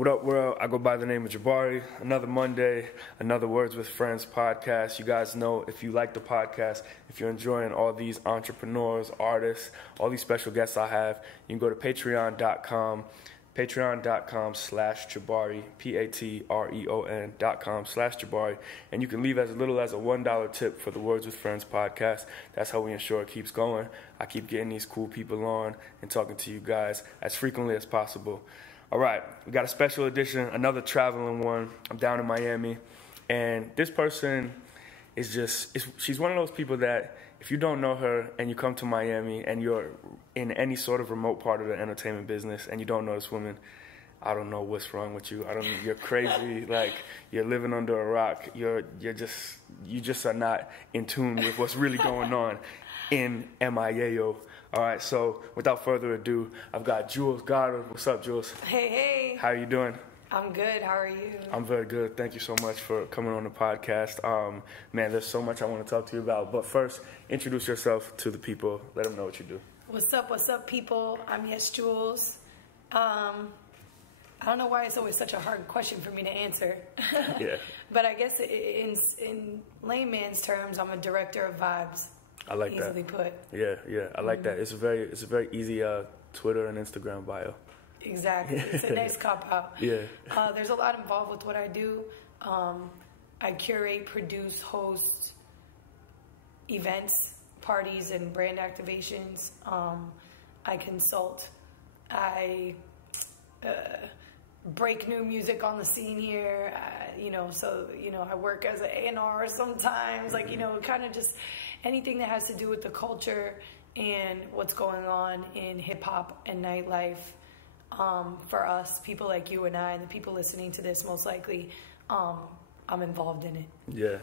What up, world? I go by the name of Jabari. Another Monday, another Words with Friends podcast. You guys know, if you like the podcast, if you're enjoying all these entrepreneurs, artists, all these special guests I have, you can go to patreon.com/Jabari, patreon.com/Jabari, and you can leave as little as a $1 tip for the Words with Friends podcast. That's how we ensure it keeps going. I keep getting these cool people on and talking to you guys as frequently as possible. All right, we got a special edition, another traveling one. I'm down in Miami, and this person is she's one of those people that if you don't know her and you come to Miami and you're in any sort of remote part of the entertainment business and you don't know this woman, I don't know what's wrong with you. You're crazy. Like, you're living under a rock. You just are not in tune with what's really going on in MIAO. All right, so without further ado, I've got Julz Goddard. What's up, Julz? Hey. How are you doing? I'm good. How are you? I'm very good. Thank you so much for coming on the podcast. Man, there's so much I want to talk to you about. But first, introduce yourself to the people. Let them know what you do. What's up, people? I'm Yes Julz. I don't know why it's always such a hard question for me to answer. Yeah. But I guess in layman's terms, I'm a director of vibes. I like that. Easily put. Yeah. I like that. It's a very easy Twitter and Instagram bio. Exactly. It's a nice cop-out. Yeah. There's a lot involved with what I do. I curate, produce, host events, parties, and brand activations. I consult. I break new music on the scene here. I work as an A&R sometimes. Kind of just anything that has to do with the culture and what's going on in hip-hop and nightlife. For us, people like you and I, and the people listening to this, most likely, I'm involved in it. Yeah.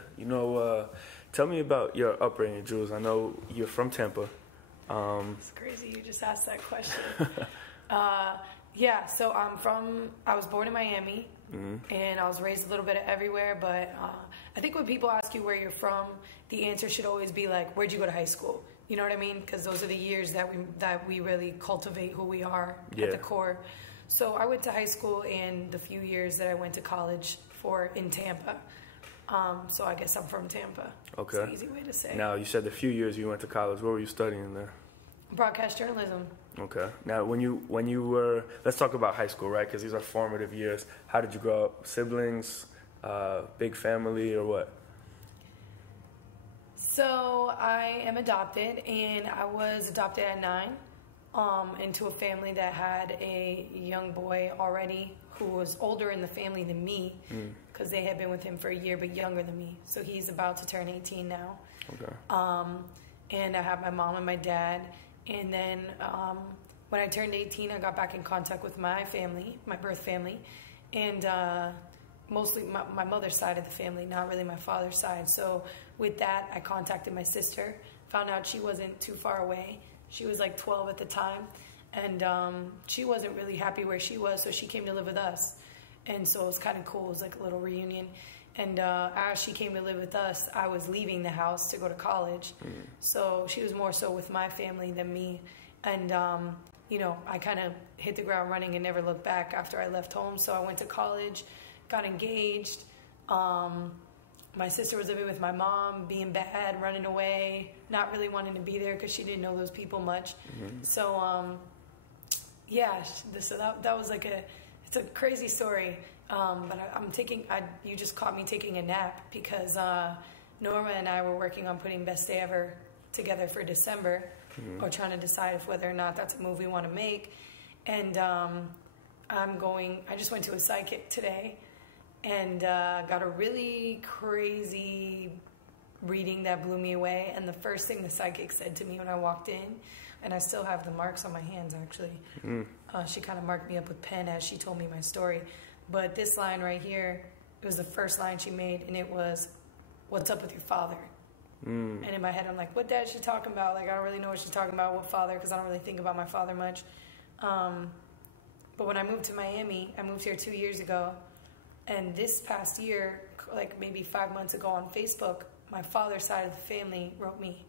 Tell me about your upbringing, Julz. I know you're from Tampa. It's crazy you just asked that question. So I was born in Miami, and I was raised a little bit everywhere, but I think when people ask you where you're from, the answer should always be like, where'd you go to high school? You know what I mean? Because those are the years that we really cultivate who we are at the core. So I went to high school and the few years that I went to college in Tampa. So I guess I'm from Tampa. Okay. It's an easy way to say. Now, you said the few years you went to college. What were you studying there? Broadcast journalism. Okay. Now, when you were, let's talk about high school, right? Because these are formative years. How did you grow up? Siblings, big family, or what? So I am adopted, and I was adopted at 9 into a family that had a young boy already who was older in the family than me because they had been with him for a year but younger than me. So he's about to turn 18 now. Okay. And I have my mom and my dad. And then when I turned 18, I got back in contact with my family, my birth family, and mostly my mother's side of the family, not really my father's side. So with that, I contacted my sister, found out she wasn't too far away. She was like 12 at the time, and she wasn't really happy where she was, so she came to live with us. And so it was kind of cool. It was like a little reunion. And as she came to live with us, I was leaving the house to go to college. So she was more so with my family than me. And, I kind of hit the ground running and never looked back after I left home. So I went to college, got engaged. My sister was living with my mom, being bad, running away, not really wanting to be there because she didn't know those people much. So, that was it's a crazy story. But you just caught me taking a nap because Norma and I were working on putting Best Day Ever together for December, or trying to decide if whether or not that's a move we want to make. And I just went to a psychic today and got a really crazy reading that blew me away. And the first thing the psychic said to me when I walked in, and I still have the marks on my hands actually, she kind of marked me up with pen as she told me my story. But this line right here, it was the first line she made, and it was, "What's up with your father?" And in my head, I'm like, what dad is she talking about? Like, I don't really know what she's talking about, what father, because I don't really think about my father much. But when I moved to Miami, I moved here 2 years ago, and this past year, like maybe 5 months ago on Facebook, my father's side of the family wrote me.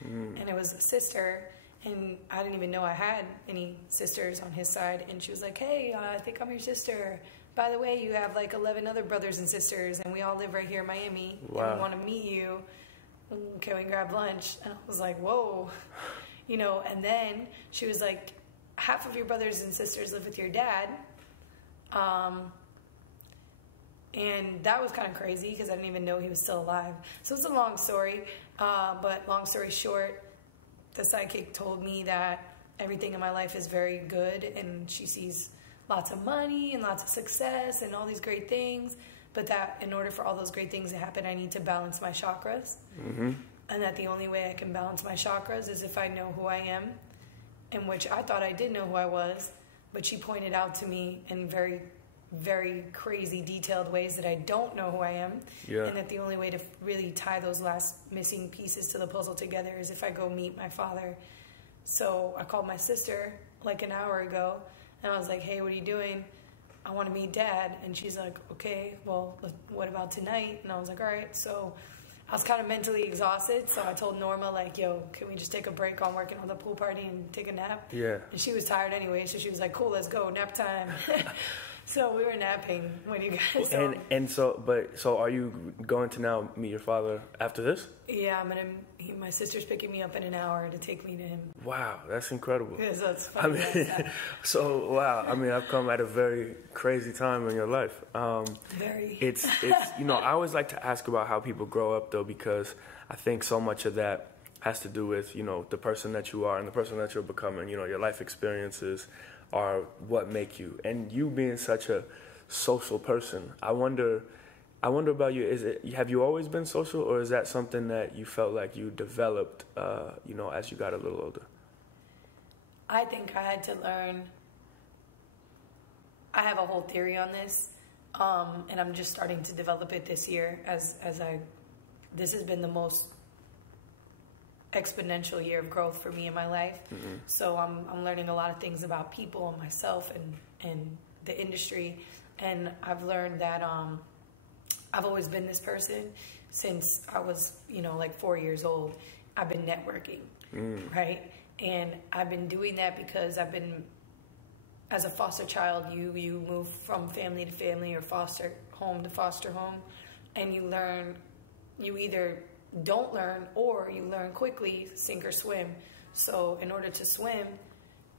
And it was a sister, and I didn't even know I had any sisters on his side. And she was like, "Hey, I think I'm your sister. by the way, you have like 11 other brothers and sisters, and we all live right here in Miami. Wow. And we want to meet you. Can we grab lunch? And I was like, whoa. You know, and then she was like, half of your brothers and sisters live with your dad. And that was kind of crazy because I didn't even know he was still alive. So it's a long story. But long story short, the sidekick told me that everything in my life is very good, and she sees lots of money and lots of success and all these great things, but that in order for all those great things to happen, I need to balance my chakras. Mm-hmm. And that the only way I can balance my chakras is if I know who I am, in which I thought I did know who I was, but she pointed out to me in very, very crazy detailed ways that I don't know who I am. Yeah. And that the only way to really tie those last missing pieces to the puzzle together is if I go meet my father. So I called my sister like an hour ago, and I was like, hey, what are you doing? I want to meet Dad. And she's like, okay, well, what about tonight? And I was like, all right. So I was kind of mentally exhausted, so I told Norma, like, yo, can we just take a break on working on the pool party and take a nap? Yeah. And she was tired anyway, so she was like, cool, let's go, nap time. So we were napping when you guys So are you going to now meet your father after this? Yeah, my sister's picking me up in an hour to take me to him. Wow, that's incredible. Yes, that's funny. I've come at a very crazy time in your life. Very. It's I always like to ask about how people grow up, though, because I think so much of that has to do with, the person that you are and the person that you're becoming. Your life experiences are what make you. And you being such a social person, I wonder about you. Have you always been social, or is that something that you felt like you developed, as you got a little older? I think I had to learn. I have a whole theory on this, and I'm just starting to develop it this year. This has been the most exponential year of growth for me in my life. Mm-hmm. So I'm learning a lot of things about people and myself and the industry, and I've learned that I've always been this person since I was, like 4 years old. I've been networking, right? And I've been doing that because as a foster child, you move from family to family or foster home to foster home, and you either don't learn or you learn quickly, sink or swim. So in order to swim,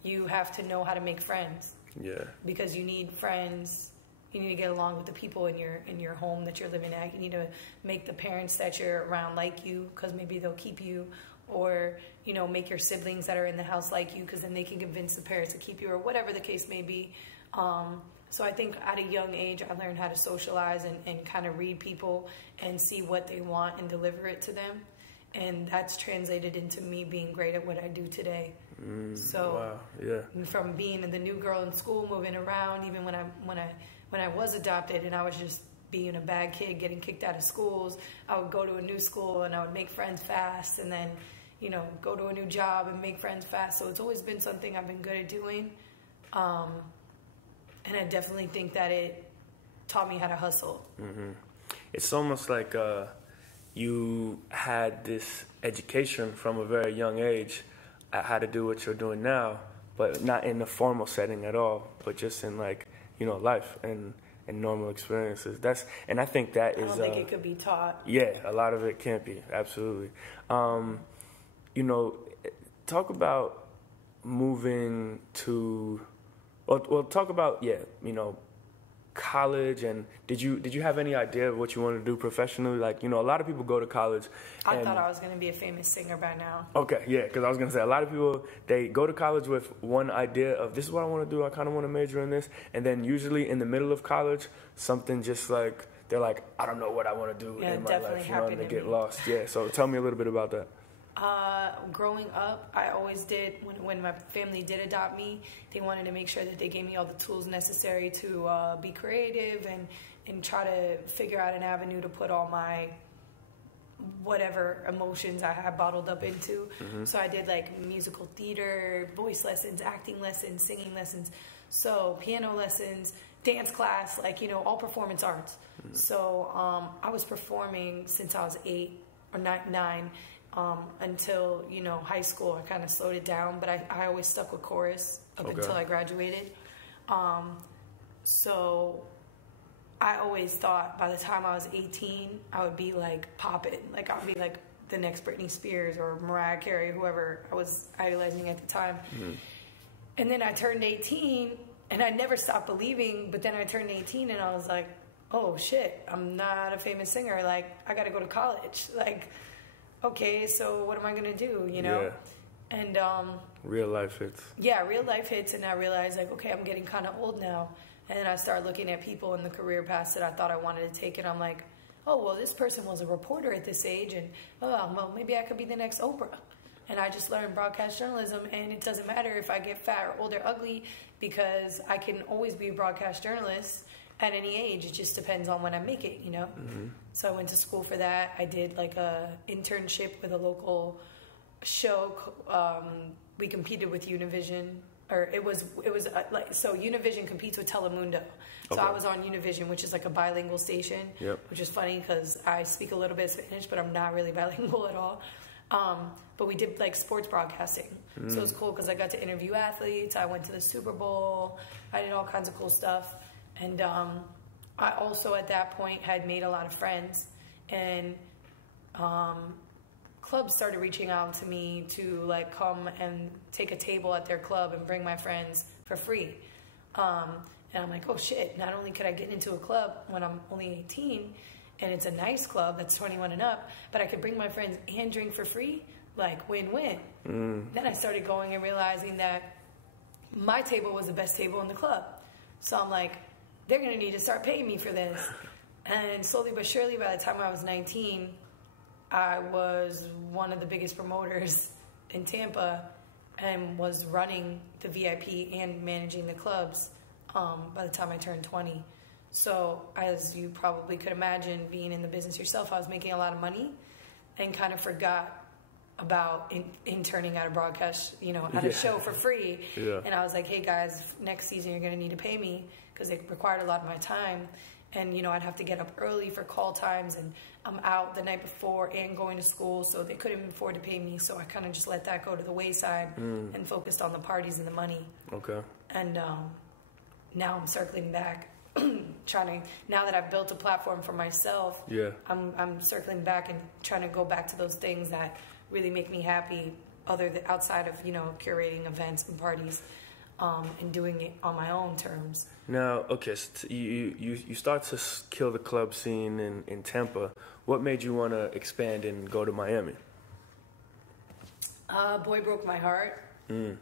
you have to know how to make friends. Yeah. Because you need friends. You need to get along with the people in your home that you're living at. You need to make the parents that you're around like you, because maybe they'll keep you, or make your siblings that are in the house like you, because then they can convince the parents to keep you, or whatever the case may be. So I think at a young age, I learned how to socialize and kind of read people and see what they want and deliver it to them. And that's translated into me being great at what I do today. Wow. Yeah. From being the new girl in school, moving around, even when I was adopted and I was just being a bad kid, getting kicked out of schools, I would go to a new school and I would make friends fast, and then, go to a new job and make friends fast. So it's always been something I've been good at doing. And I definitely think that it taught me how to hustle. Mm-hmm. It's almost like you had this education from a very young age at how to do what you're doing now, but not in the formal setting at all, but just in life and normal experiences. And I think that is. I don't think it could be taught. Yeah, a lot of it can't be. Absolutely. Talk about moving to. Well, talk about college, and did you have any idea of what you wanted to do professionally? Like, a lot of people go to college. I thought I was going to be a famous singer by now. Okay, yeah, because I was going to say, a lot of people, they go to college with one idea of, this is what I want to do, I kind of want to major in this, and then usually in the middle of college, something just like, they're like, I don't know what I want to do in my life, and they get lost. Yeah, so tell me a little bit about that. Growing up, I always did, when my family did adopt me, they wanted to make sure that they gave me all the tools necessary to be creative and try to figure out an avenue to put all my whatever emotions I had bottled up into. Mm-hmm. So I did like musical theater, voice lessons, acting lessons, singing lessons, so piano lessons, dance class, all performance arts. Mm-hmm. So I was performing since I was 8 or 9. Until, high school. I kind of slowed it down, but I always stuck with chorus up until I graduated. So I always thought by the time I was 18, I would be like popping. Like I would be like the next Britney Spears or Mariah Carey, whoever I was idolizing at the time. Mm-hmm. And then I turned 18, and I never stopped believing, but then I turned 18, and I was like, oh, shit, I'm not a famous singer. Like, I got to go to college. Like, okay, so what am I going to do, you know? Yeah. And real life hits. Yeah, real life hits, and I realized, like, okay, I'm getting kind of old now. And then I started looking at people in the career paths that I thought I wanted to take, and I'm like, oh, well, this person was a reporter at this age, and, oh, well, maybe I could be the next Oprah. And I just learned broadcast journalism, and it doesn't matter if I get fat or old or ugly, because I can always be a broadcast journalist at any age. It just depends on when I make it, you know? Mm-hmm. So I went to school for that. I did like a internship with a local show. We competed with Univision, or it was like, so Univision competes with Telemundo. So I was on Univision, which is like a bilingual station, which is funny because I speak a little bit of Spanish, but I'm not really bilingual at all. But we did like sports broadcasting. So it was cool because I got to interview athletes. I went to the Super Bowl. I did all kinds of cool stuff. And I also at that point had made a lot of friends. And clubs started reaching out to me to like come and take a table at their club and bring my friends for free. And I'm like, oh shit, not only could I get into a club when I'm only 18, and it's a nice club that's 21 and up, but I could bring my friends and drink for free, like win-win. Then I started going and realizing that my table was the best table in the club. So I'm like, they're going to need to start paying me for this. And slowly but surely, by the time I was 19, I was one of the biggest promoters in Tampa and was running the VIP and managing the clubs by the time I turned 20. So as you probably could imagine, being in the business yourself, I was making a lot of money and kind of forgot about interning at a broadcast, you know, at a show for free. Yeah. And I was like, hey guys, next season you're going to need to pay me, because it required a lot of my time. And, you know, I'd have to get up early for call times, and I'm out the night before and going to school, so they couldn't afford to pay me. So I kind of just let that go to the wayside and focused on the parties and the money. Okay. And now I'm circling back. Now that I've built a platform for myself, I'm circling back and trying to go back to those things that really make me happy, outside of, you know, curating events and parties, and doing it on my own terms. Now, okay, so you start to kill the club scene in Tampa. What made you want to expand and go to Miami? Boy broke my heart. And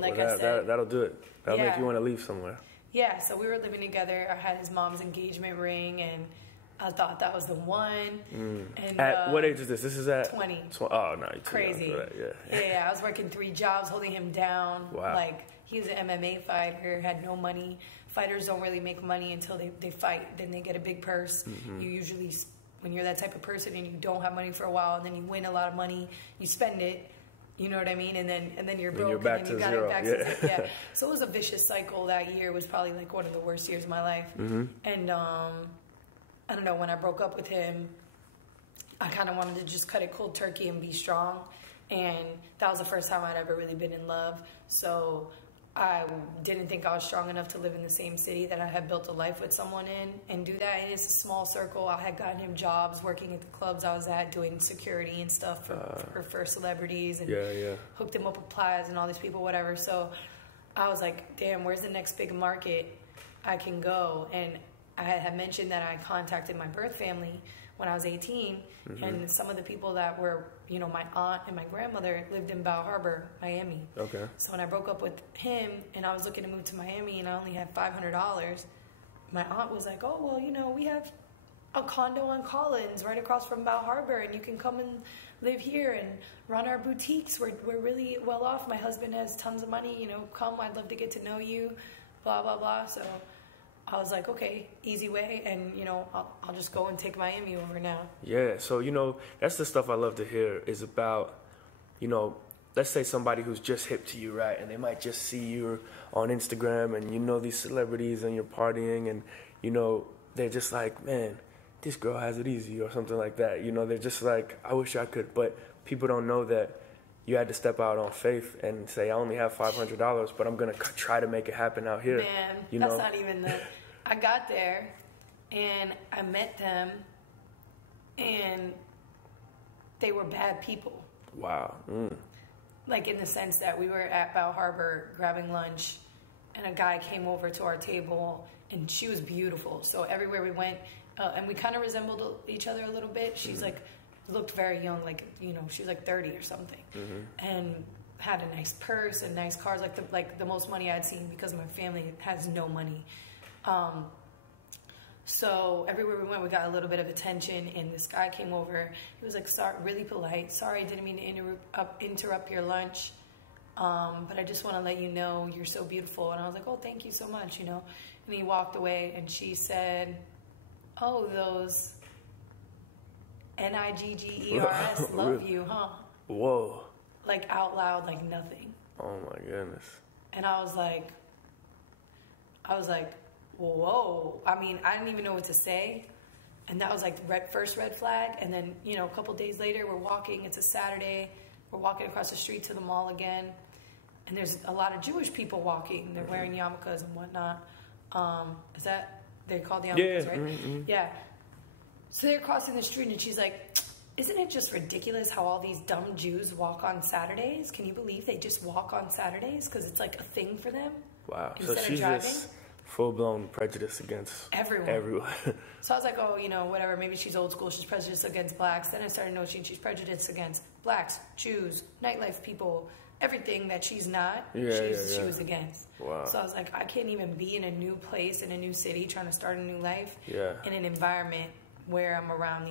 like I said, that'll do it. That'll make you want to leave somewhere. Yeah, so we were living together. I had his mom's engagement ring, and I thought that was the one. And at what age is this? This is at 20. Oh no, you're crazy. Yeah, I was working 3 jobs, holding him down. Wow. Like, he was an MMA fighter, had no money. Fighters don't really make money until they fight. Then they get a big purse. You usually, when you're that type of person and you don't have money for a while, and then you win a lot of money, you spend it. You know what I mean? And then you're broke, and then you got it back to zero. So it was a vicious cycle. That year was probably like one of the worst years of my life. And I don't know, when I broke up with him, I kind of wanted to just cut it cold turkey and be strong. And that was the first time I'd ever really been in love. So I didn't think I was strong enough to live in the same city that I had built a life with someone in and do that. And it's a small circle. I had gotten him jobs working at the clubs I was at, doing security and stuff for celebrities, and hooked him up with Plies and all these people, whatever. So I was like, damn, where's the next big market I can go? And I had mentioned that I contacted my birth family when I was 18, and some of the people that were, you know, my aunt and my grandmother lived in Bal Harbor, Miami. Okay. So when I broke up with him and I was looking to move to Miami and I only had $500, my aunt was like, oh, well, you know, we have a condo on Collins right across from Bal Harbor, and you can come and live here and run our boutiques. We're really well off. My husband has tons of money, you know, come, I'd love to get to know you, blah, blah, blah. So I was like, okay, easy way, and, you know, I'll just go and take Miami over now. Yeah, so, you know, that's the stuff I love to hear, is about, you know, let's say somebody who's just hip to you, right, and they might just see you on Instagram, and you know these celebrities, and you're partying, and, you know, they're just like, man, this girl has it easy, or something like that. You know, they're just like, I wish I could, but people don't know that you had to step out on faith and say, I only have $500, but I'm going to try to make it happen out here. Man, you that's not even the... I got there, And I met them, and they were bad people. Wow. Like in the sense that we were at Bal Harbor grabbing lunch, and a guy came over to our table, and she was beautiful. So everywhere we went, and we kind of resembled each other a little bit. She's like, looked very young, like, you know, she's like 30 or something, and had a nice purse and nice cars, like the most money I'd seen, because my family has no money. So everywhere we went, we got a little bit of attention, and this guy came over. He was like, sorry, really polite. Sorry, I didn't mean to interrupt your lunch, but I just want to let you know you're so beautiful. And I was like, oh, thank you so much, you know. And he walked away, and she said, oh, those Niggers love you, huh? Whoa. Like out loud, like nothing. Oh my goodness. And I was like, whoa. I mean, I didn't even know what to say. And that was like the first red flag. And then, you know, a couple days later, we're walking. It's a Saturday. We're walking across the street to the mall again. And there's a lot of Jewish people walking. They're wearing yarmulkes and whatnot. Is that, they're called yarmulkes, right? Yeah. So they're crossing the street, and she's like, isn't it just ridiculous how all these dumb Jews walk on Saturdays? Can you believe they just walk on Saturdays? Because it's like a thing for them. Wow. So she's just full-blown prejudice against everyone. So I was like, oh, you know, whatever. Maybe she's old school. She's prejudiced against blacks. Then I started noticing she's prejudiced against blacks, Jews, nightlife people, everything that she's not. She was against. Wow. So I was like, I can't even be in a new place, in a new city, trying to start a new life in an environment where I'm around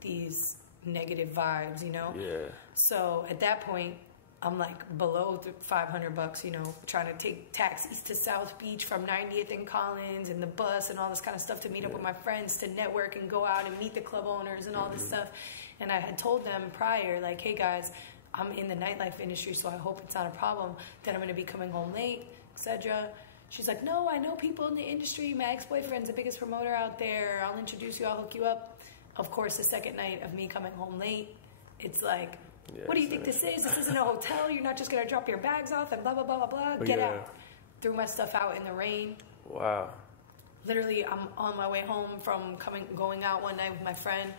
these negative vibes, you know? Yeah. So at that point, I'm like below $500, you know, trying to take taxis to South Beach from 90th and Collins, and the bus and all this kind of stuff to meet up with my friends, to network and go out and meet the club owners and all this stuff. And I had told them prior, like, hey guys, I'm in the nightlife industry, so I hope it's not a problem that I'm going to be coming home late, etc. She's like, no, I know people in the industry. My ex-boyfriend's the biggest promoter out there. I'll introduce you. I'll hook you up. Of course, the second night of me coming home late, it's like, what do you think this is? This isn't a hotel. You're not just going to drop your bags off and blah, blah, blah, blah, blah. Get out. Threw my stuff out in the rain. Wow. Literally, I'm on my way home from going out one night with my friend,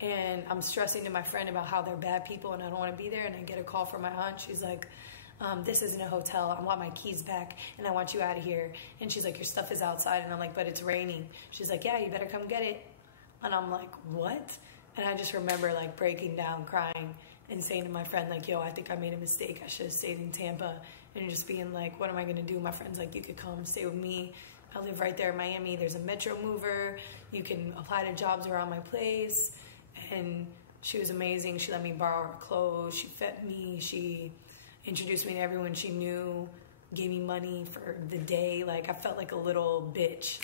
and I'm stressing to my friend about how they're bad people and I don't want to be there. And I get a call from my aunt. She's like, this isn't a hotel. I want my keys back, and I want you out of here. And she's like, your stuff is outside. And I'm like, but it's raining. She's like, yeah, you better come get it. And I'm like, what? And I just remember like breaking down, crying, and saying to my friend, like, yo, I think I made a mistake. I should have stayed in Tampa. And just being like, what am I going to do? My friend's like, you could come stay with me. I live right there in Miami. There's a Metro mover. You can apply to jobs around my place. And she was amazing. She let me borrow her clothes. She fed me. She introduced me to everyone she knew, gave me money for the day. Like, I felt like a little bitch.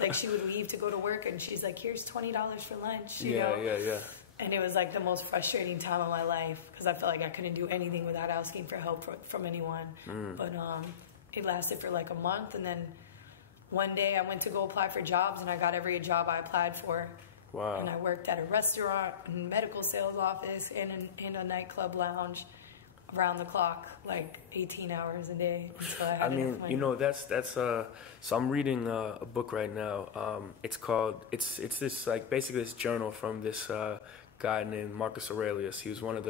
Like, she would leave to go to work, and she's like, here's $20 for lunch, you know? Yeah. And it was like the most frustrating time of my life, because I felt like I couldn't do anything without asking for help from anyone. But it lasted for like a month, and then one day I went to go apply for jobs, and I got every job I applied for. Wow. And I worked at a restaurant, a medical sales office, and in a nightclub lounge around the clock, like 18 hours a day until I had enough money. You know, that's so I'm reading a book right now. It's called, it's this, like, basically this journal from this guy named Marcus Aurelius. He was like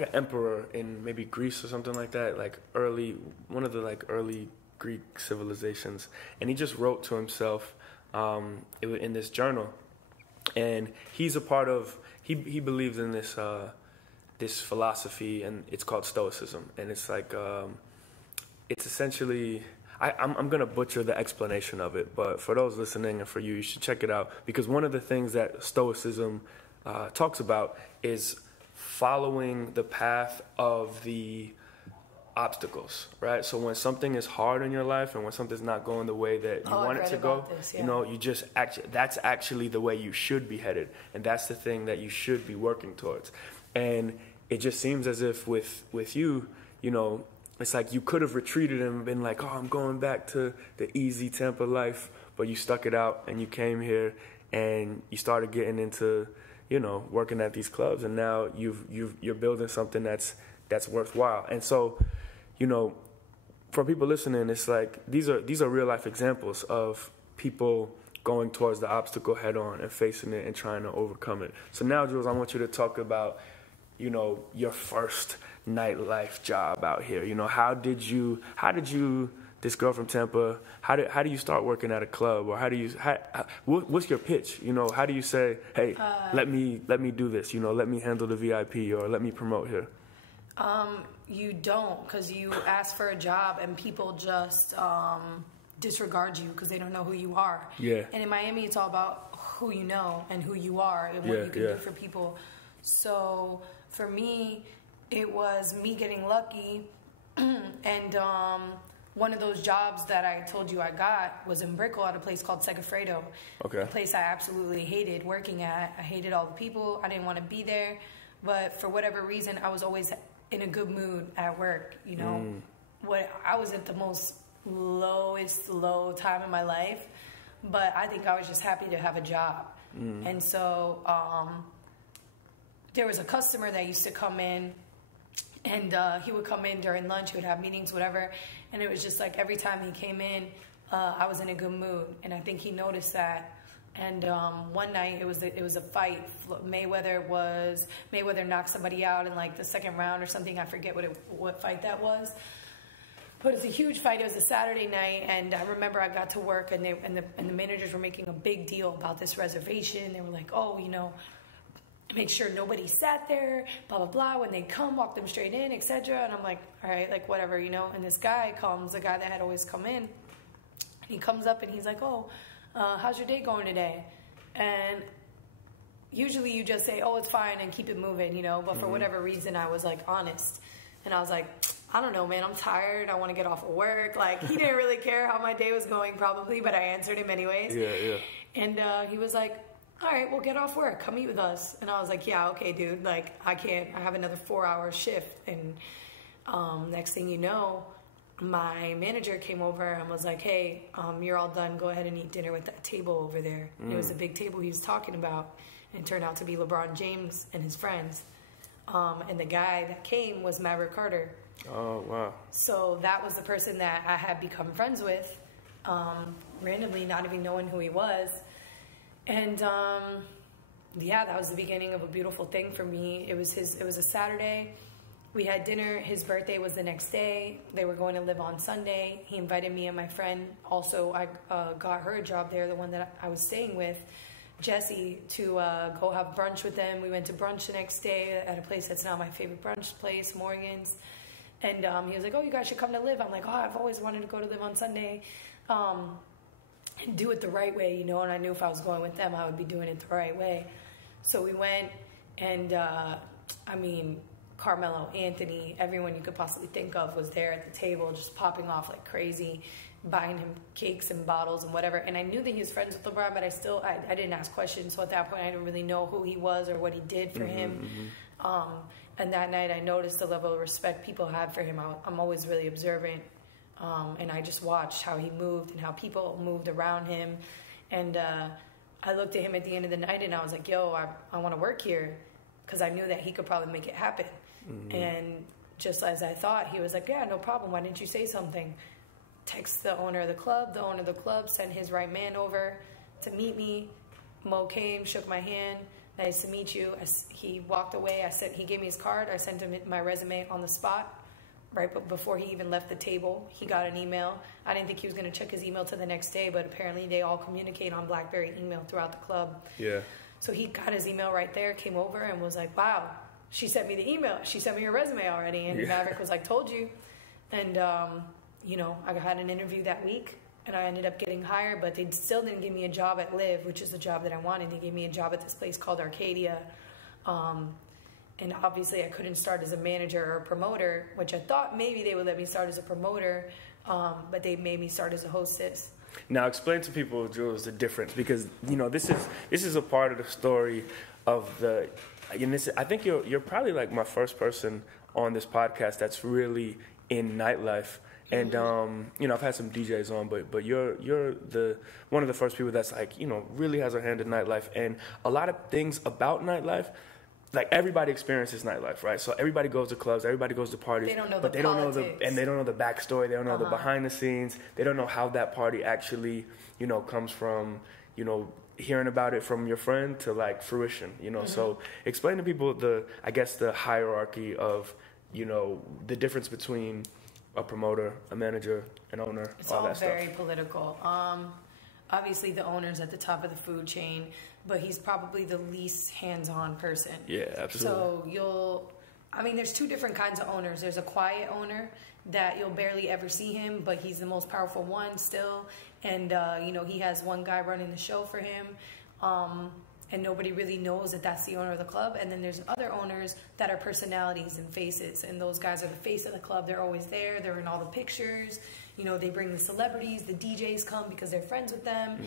an emperor in maybe Greece or something like that, like one of the early Greek civilizations. And he just wrote to himself in this journal. And he's a part of, he believes in this philosophy, and it's called Stoicism. And it's like, it's essentially, I'm going to butcher the explanation of it, but for those listening and for you, you should check it out, because one of the things that Stoicism talks about is following the path of the obstacles, right? So when something is hard in your life and when something's not going the way that you want it to go, you know, you just that's actually the way you should be headed, and that's the thing that you should be working towards. And it just seems as if with you, you know, it's like you could have retreated and been like, oh, I'm going back to the easy Tampa life, but you stuck it out and you came here and you started getting into, you know, working at these clubs, and now you're building something that's worthwhile. And so, you know, for people listening, it's like these are real life examples of people going towards the obstacle head on and facing it and trying to overcome it. So now, Julz, I want you to talk about, you know, your first nightlife job out here. You know, how did you, this girl from Tampa, how do you start working at a club, or what's your pitch? You know, how do you say, hey, let me do this, you know, let me handle the VIP, or let me promote here? You don't, because you ask for a job and people just disregard you because they don't know who you are. Yeah. And in Miami, it's all about who you know and who you are and what you can do for people. So for me, it was me getting lucky, and one of those jobs that I told you I got was in Brickell at a place called Segafredo. Okay. A place I absolutely hated working at. I hated all the people. I didn't want to be there. But for whatever reason, I was always in a good mood at work, you know. I was at the most lowest low time in my life, but I think I was just happy to have a job. And so there was a customer that used to come in, and he would come in during lunch, he would have meetings, whatever, and it was just like every time he came in, I was in a good mood, and I think he noticed that. And one night it was a fight. Mayweather knocked somebody out in like the second round or something. I forget what fight that was. But it was a huge fight. It was a Saturday night, and I remember I got to work, and the managers were making a big deal about this reservation. They were like, oh, you know, make sure nobody sat there, blah, blah, blah. When they come, walk them straight in, etc. And I'm like, all right, like whatever, you know. And this guy comes, the guy that had always come in, and he comes up and he's like, oh, how's your day going today? And usually you just say, oh, it's fine, and keep it moving, you know. But for whatever reason, I was like honest. And I was like, I don't know, man, I'm tired. I want to get off of work. Like, he didn't really care how my day was going probably, but I answered him anyways. Yeah. And he was like, all right, well, get off work. Come eat with us. And I was like, yeah, okay, dude. Like, I can't. I have another 4-hour shift. And next thing you know, my manager came over and was like, hey, you're all done. Go ahead and eat dinner with that table over there. And it was a big table he was talking about. And it turned out to be LeBron James and his friends. And the guy that came was Maverick Carter. Oh, wow. So that was the person that I had become friends with, randomly, not even knowing who he was. And yeah, that was the beginning of a beautiful thing for me. It was a Saturday. We had dinner. His birthday was the next day. They were going to live on Sunday. He invited me and my friend. Also, I got her a job there, the one that I was staying with, Jessie, to go have brunch with them. We went to brunch the next day at a place that's now my favorite brunch place, Morgan's. And he was like, oh, you guys should come to live. I'm like, oh, I've always wanted to go to live on Sunday and do it the right way, you know. And I knew if I was going with them, I would be doing it the right way. So we went, and I mean, Carmelo, Anthony, everyone you could possibly think of was there at the table, just popping off like crazy, buying him cakes and bottles and whatever. And I knew that he was friends with LeBron, but I didn't ask questions. So at that point, I didn't really know who he was or what he did for him. And that night, I noticed the level of respect people had for him. I'm always really observant. And I just watched how he moved and how people moved around him. And I looked at him at the end of the night, and I was like, yo, I want to work here, because I knew that he could probably make it happen. And just as I thought, he was like, yeah, no problem. Why didn't you say something? Text the owner of the club. The owner of the club sent his right man over to meet me. Mo came, shook my hand. Nice to meet you. He walked away. He gave me his card. I sent him my resume on the spot. Right before he even left the table, he got an email. I didn't think he was going to check his email till the next day, but apparently they all communicate on BlackBerry email throughout the club. Yeah. So he got his email right there, came over, and was like, wow, she sent me the email. She sent me her resume already. And Maverick was like, told you. And, you know, I had an interview that week, and I ended up getting hired, but they still didn't give me a job at Live, which is the job that I wanted. They gave me a job at this place called Arcadia. And obviously I couldn't start as a manager or a promoter, which I thought maybe they would let me start as a promoter, but they made me start as a hostess. Now explain to people, Julz, the difference, because, you know, this is a part of the story of the, and this, I think you're probably like my first person on this podcast that's really in nightlife. And you know, I've had some DJs on, but you're the one of the first people that's like, you know, really has a hand in nightlife. And a lot of things about nightlife, like everybody experiences nightlife, right? So everybody goes to clubs, everybody goes to parties. They don't know but the they politics. don't know the, and they don't know the backstory. They don't know the behind the scenes. They don't know how that party actually, you know, comes from, you know, hearing about it from your friend to like fruition, you know. So explain to people the hierarchy of, you know, the difference between a promoter, a manager, an owner, it's all all that very stuff. political. Obviously the owner's at the top of the food chain, but he's probably the least hands-on person. Yeah, absolutely. So there's two different kinds of owners. There's a quiet owner that you'll barely ever see him, but he's the most powerful one still. And, he has one guy running the show for him. And nobody really knows that that's the owner of the club. And then there's other owners that are personalities and faces. And those guys are the face of the club. They're always there. They're in all the pictures. You know, they bring the celebrities. The DJs come because they're friends with them.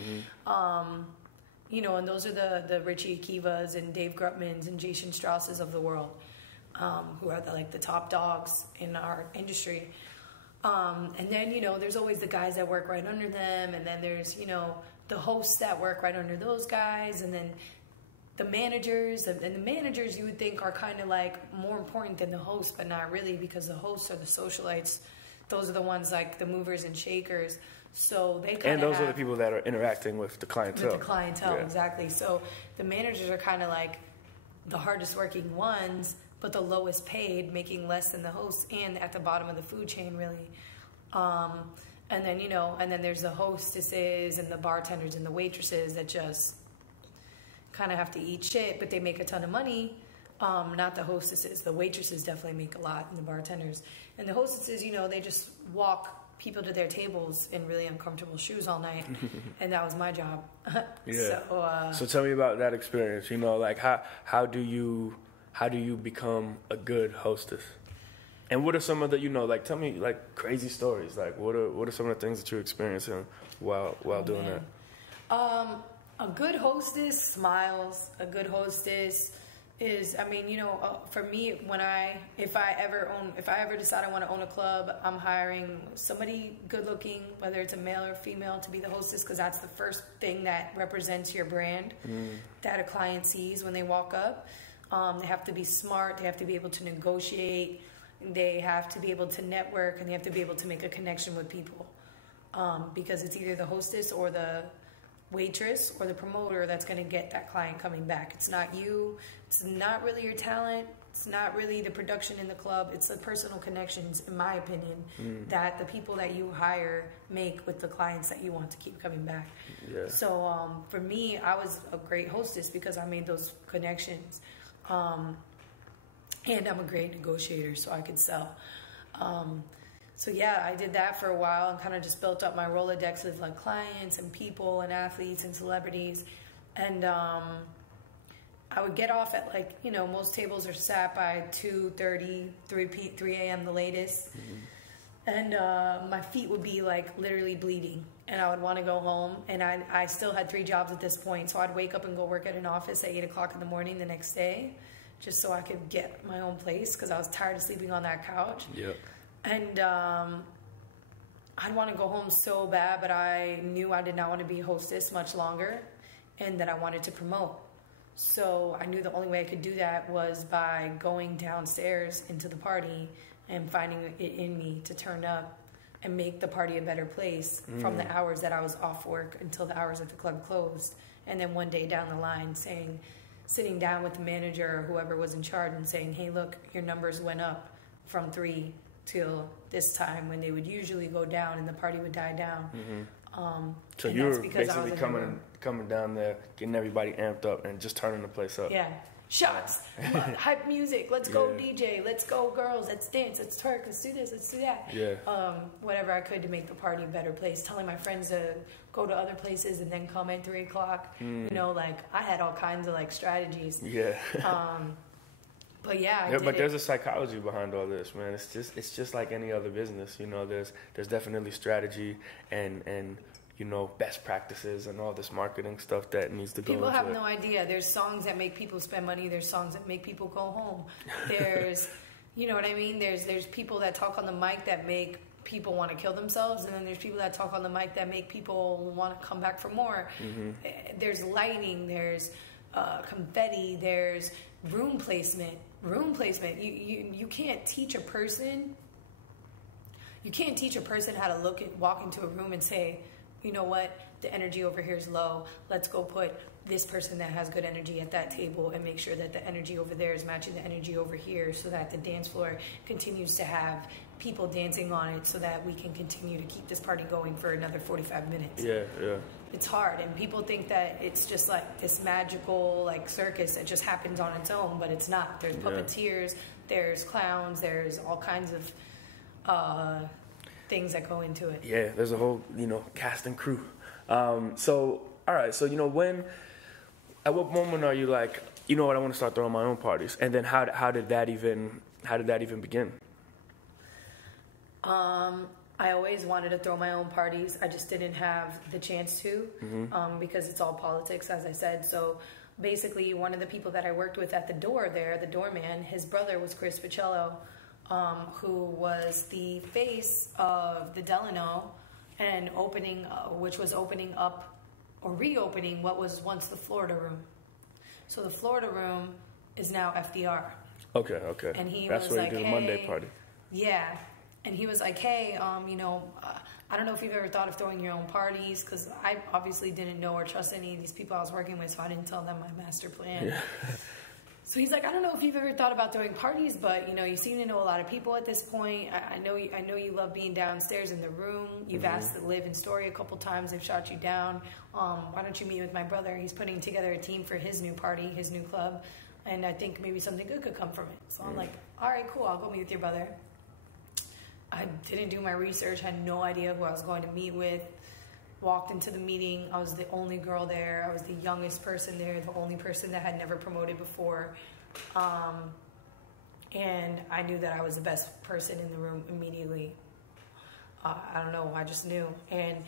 And those are the Richie Akivas and Dave Grutmans and Jason Strausses of the world, who are the top dogs in our industry. And then, there's always the guys that work right under them. And then there's, the hosts that work right under those guys. And then the managers. And the managers you would think are kind of like more important than the hosts, but not really, because the hosts are the socialites. Those are the ones like the movers and shakers. So they kind of and those are the people that are interacting with the clientele. With the clientele, exactly. So the managers are kind of like the hardest working ones, but the lowest paid, making less than the hosts, and at the bottom of the food chain, really. And then there's the hostesses and the bartenders and the waitresses that just kind of have to eat shit, but they make a ton of money. Not the hostesses. The waitresses definitely make a lot, and the bartenders. And the hostesses, they just walk people to their tables in really uncomfortable shoes all night, and that was my job. So tell me about that experience. Like how do you become a good hostess? And what are some of the tell me like crazy stories. Like what are some of the things that you're experiencing while doing that? A good hostess smiles. A good hostess is, for me, if I ever decide I want to own a club, I'm hiring somebody good looking, whether it's a male or female, to be the hostess, because that's the first thing that represents your brand that a client sees when they walk up. They have to be smart. They have to be able to negotiate. They have to be able to network, and they have to be able to make a connection with people, because it's either the hostess or the waitress or the promoter that's going to get that client coming back. It's not you. It's not really your talent. It's not really the production in the club. It's the personal connections, in my opinion, that the people that you hire make with the clients that you want to keep coming back. Yeah. So for me, I was a great hostess because I made those connections. And I'm a great negotiator, so I could sell. So yeah, I did that for a while and kind of just built up my Rolodex of like clients and people and athletes and celebrities. And I would get off at most tables are sat by 2:30, 3 a.m. the latest. And my feet would be like literally bleeding. And I would want to go home. And I still had 3 jobs at this point. So I'd wake up and go work at an office at 8 o'clock in the morning the next day, just so I could get my own place, because I was tired of sleeping on that couch. Yep. And I'd want to go home so bad, but I knew I did not want to be a hostess much longer, and that I wanted to promote. So I knew the only way I could do that was by going downstairs into the party and finding it in me to turn up and make the party a better place from the hours that I was off work until the hours that the club closed. And then one day down the line sitting down with the manager or whoever was in charge and saying, hey, look, your numbers went up from 3 till this time, when they would usually go down and the party would die down. So you were basically coming down there, getting everybody amped up and just turning the place up. Yeah. Shots, hype music, let's go DJ, let's go girls, let's dance, let's twerk, let's do this, let's do that. Yeah. Whatever I could to make the party a better place, telling my friends to go to other places and then come at 3 o'clock. I had all kinds of strategies. Yeah. But yeah, but there's a psychology behind all this, man. It's just like any other business. There's definitely strategy and best practices and all this marketing stuff that needs to go into it. People have no idea. There's songs that make people spend money. There's songs that make people go home. There's, you know what I mean? There's people that talk on the mic that make people want to kill themselves, and then there's people that talk on the mic that make people want to come back for more. There's lighting. There's confetti, there's room placement. You can't teach a person. You can't teach a person how to walk into a room and say, you know what, the energy over here is low. Let's go put this person that has good energy at that table and make sure that the energy over there is matching the energy over here, so that the dance floor continues to have people dancing on it, so that we can continue to keep this party going for another 45 minutes. Yeah. It's hard, and people think that it's just like this magical like circus that just happens on its own, but it's not. There's puppeteers, there's clowns, there's all kinds of things that go into it. Yeah, there's a whole, cast and crew. So, all right, so, at what moment are you like, you know what, I want to start throwing my own parties? And then how did that even begin? I always wanted to throw my own parties. I just didn't have the chance to, because it's all politics, as I said. So basically, one of the people that I worked with at the door there, the doorman, his brother was Chris Pacello, who was the face of the Delano, and which was opening up or reopening what was once the Florida Room. So the Florida Room is now FDR. Okay. And that's where you do the Monday party. Yeah. And he was like, hey, I don't know if you've ever thought of throwing your own parties, because I obviously didn't know or trust any of these people I was working with, so I didn't tell them my master plan. Yeah. So he's like, I don't know if you've ever thought about throwing parties, but, you seem to know a lot of people at this point. I know you love being downstairs in the room. You've asked to live in Story a couple times. They've shot you down. Why don't you meet with my brother? He's putting together a team for his new party, his new club, and I think maybe something good could come from it. So I'm like, all right, cool. I'll go meet with your brother. I didn't do my research, had no idea who I was going to meet with. Walked into the meeting. I was the only girl there. I was the youngest person there, the only person that had never promoted before. And I knew that I was the best person in the room immediately. I don't know, I just knew. And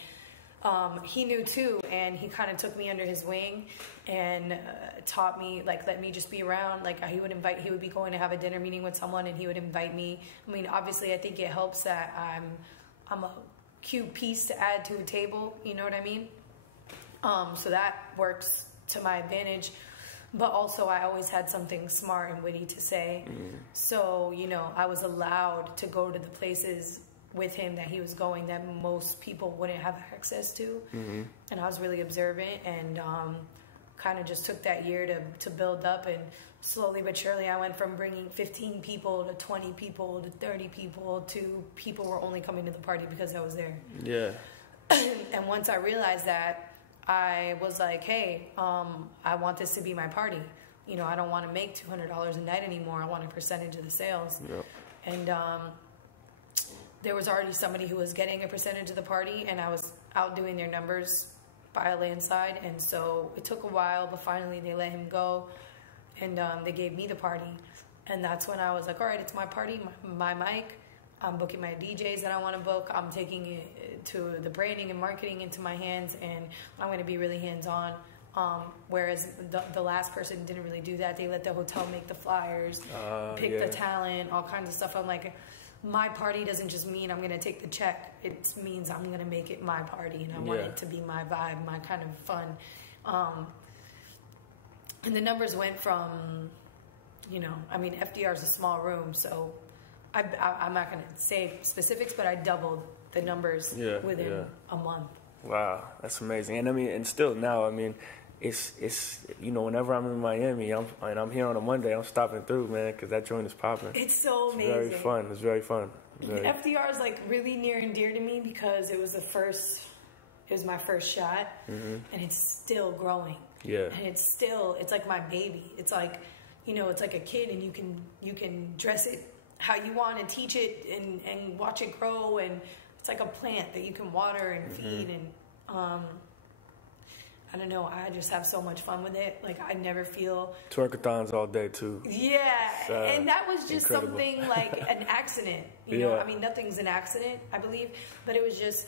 he knew too, and he kind of took me under his wing and taught me, like, let me just be around. Like, he would be going to have a dinner meeting with someone, and he would invite me. I mean, obviously, I think it helps that I'm a cute piece to add to a table, you know what I mean? So that works to my advantage. But also, I always had something smart and witty to say. So, I was allowed to go to the places with him that he was going that most people wouldn't have access to. And I was really observant, and kind of just took that year to build up, and slowly but surely I went from bringing 15 people to 20 people to 30 people to people were only coming to the party because I was there. Yeah. And once I realized that, I was like, hey, I want this to be my party. I don't want to make $200 a night anymore. I want a percentage of the sales. Yep. And there was already somebody who was getting a percentage of the party, and I was outdoing their numbers by a landslide. And so it took a while, but finally they let him go, and they gave me the party. And that's when I was like, all right, it's my party, my mic. I'm booking my DJs that I want to book. I'm taking it to the branding and marketing into my hands, and I'm going to be really hands-on. Whereas the last person didn't really do that. They let the hotel make the flyers, pick the talent, all kinds of stuff. I'm like, my party doesn't just mean I'm going to take the check. It means I'm going to make it my party, and I want it to be my vibe, my kind of fun. And the numbers went from, FDR is a small room, so I'm not going to say specifics, but I doubled the numbers within a month. Wow, that's amazing. And still now, it's whenever I'm in Miami, I'm here on a Monday, I'm stopping through, man, because that joint is popping. It's so amazing. It's very fun. FDR is like really near and dear to me because it was my first shot, and it's still growing. Yeah. And it's like my baby. It's like, it's like a kid, and you can dress it how you want and teach it and watch it grow, and it's like a plant that you can water and feed, and I don't know, I just have so much fun with it. Like, I never feel... Twerkathons all day, too. Yeah, and that was just something like an accident. You know, nothing's an accident, I believe, but it was just,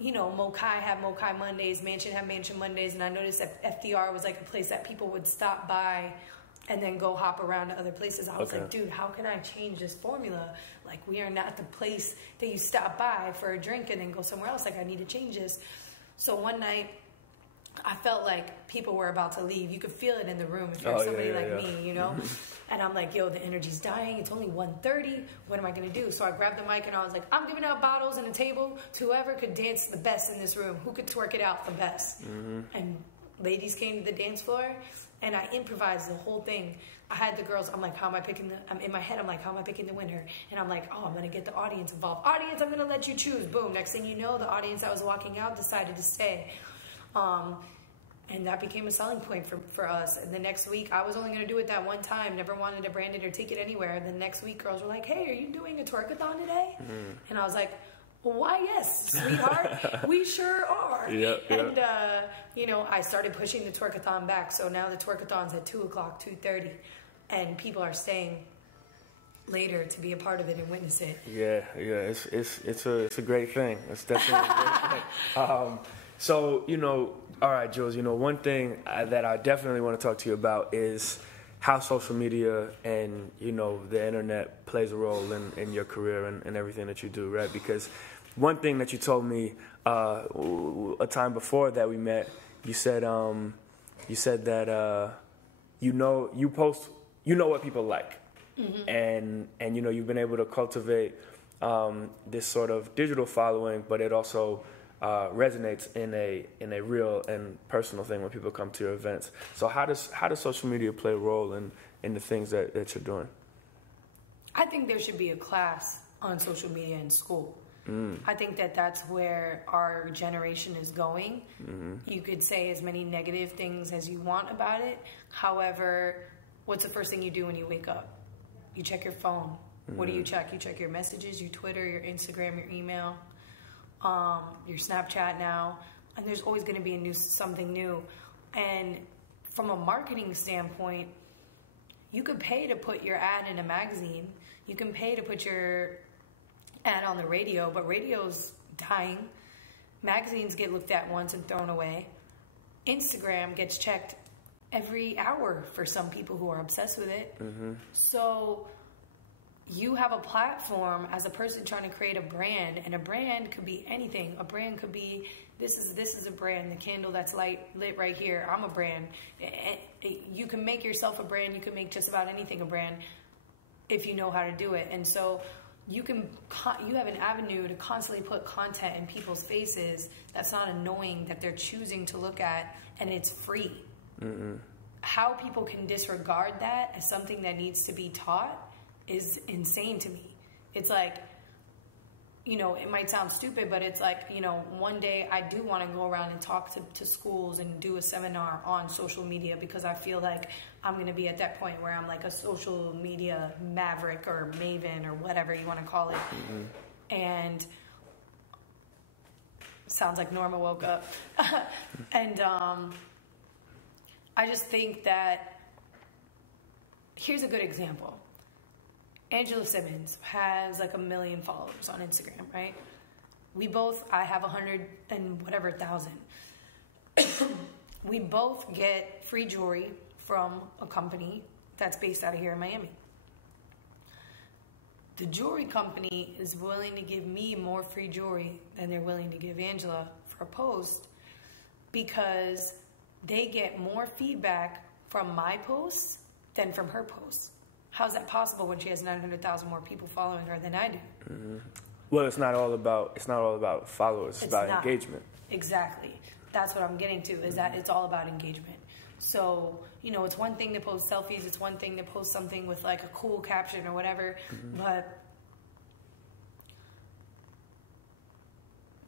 Mokai had Mokai Mondays, Mansion had Mansion Mondays, and I noticed that FDR was like a place that people would stop by and then go hop around to other places. I was like, dude, how can I change this formula? Like, we are not the place that you stop by for a drink and then go somewhere else. Like, I need to change this. So one night, I felt like people were about to leave. You could feel it in the room if you're somebody me, you know? And I'm like, yo, the energy's dying. It's only 1:30. What am I going to do? So I grabbed the mic and I was like, I'm giving out bottles and a table to whoever could dance the best in this room. Who could twerk it out the best? And ladies came to the dance floor and I improvised the whole thing. I had the girls, I'm like, I'm in my head, I'm like, how am I picking the winner? And I'm like, I'm going to get the audience involved. Audience, I'm going to let you choose. Boom. Next thing you know, the audience that was walking out decided to stay. And that became a selling point for us. And the next week, I was only going to do it that one time. Never wanted to brand it or take it anywhere. The next week, girls were like, hey, are you doing a twerkathon today? And I was like, well, why, yes, sweetheart. We sure are. And, you know, I started pushing the twerkathon back. So now the twerkathon's at 2 o'clock, 2:30. And people are staying later to be a part of it and witness it. Yeah. It's a great thing. It's definitely a great thing. So, you know, all right, Julz, you know, one thing that I definitely want to talk to you about is how social media and, you know, the internet plays a role in your career and everything that you do, right? Because one thing that you told me a time before that we met, you said that you know what people like, and you know you've been able to cultivate this sort of digital following, but it also resonates in a real and personal thing when people come to your events. So how does social media play a role in the things that you're doing? I think there should be a class on social media in school. I think that's where our generation is going. You could say as many negative things as you want about it. However, what's the first thing you do when you wake up? You check your phone. What do you check? You check your messages, your Twitter, your Instagram, your email, your Snapchat now. And there's always going to be something new. And from a marketing standpoint, you could pay to put your ad in a magazine. You can pay to put your ad on the radio, but radio's dying. Magazines get looked at once and thrown away. Instagram gets checked every hour for some people who are obsessed with it. So you have a platform as a person trying to create a brand, and a brand could be anything. A brand could be, this is a brand, the candle that's lit right here, I'm a brand. You can make yourself a brand, you can make just about anything a brand if you know how to do it. And so you have an avenue to constantly put content in people's faces that's not annoying, that they're choosing to look at, and it's free. How people can disregard that as something that needs to be taught is insane to me. It's like, you know, it might sound stupid, but it's like, you know, one day I do want to go around and talk to schools and do a seminar on social media, because I feel like I'm going to be at that point where I'm like a social media maverick or maven or whatever you want to call it. And sounds like Norma woke up. And I just think that here's a good example. Angela Simmons has like 1 million followers on Instagram, right? I have 100 and whatever thousand. We both get free jewelry from a company that's based out of here in Miami. The jewelry company is willing to give me more free jewelry than they're willing to give Angela for a post, because they get more feedback from my posts than from her posts. How's that possible when she has 900,000 more people following her than I do? Well, it's not all about followers. It's about engagement. Exactly. That's what I'm getting to, is that it's all about engagement. So, you know, it's one thing to post selfies. It's one thing to post something with like a cool caption or whatever. But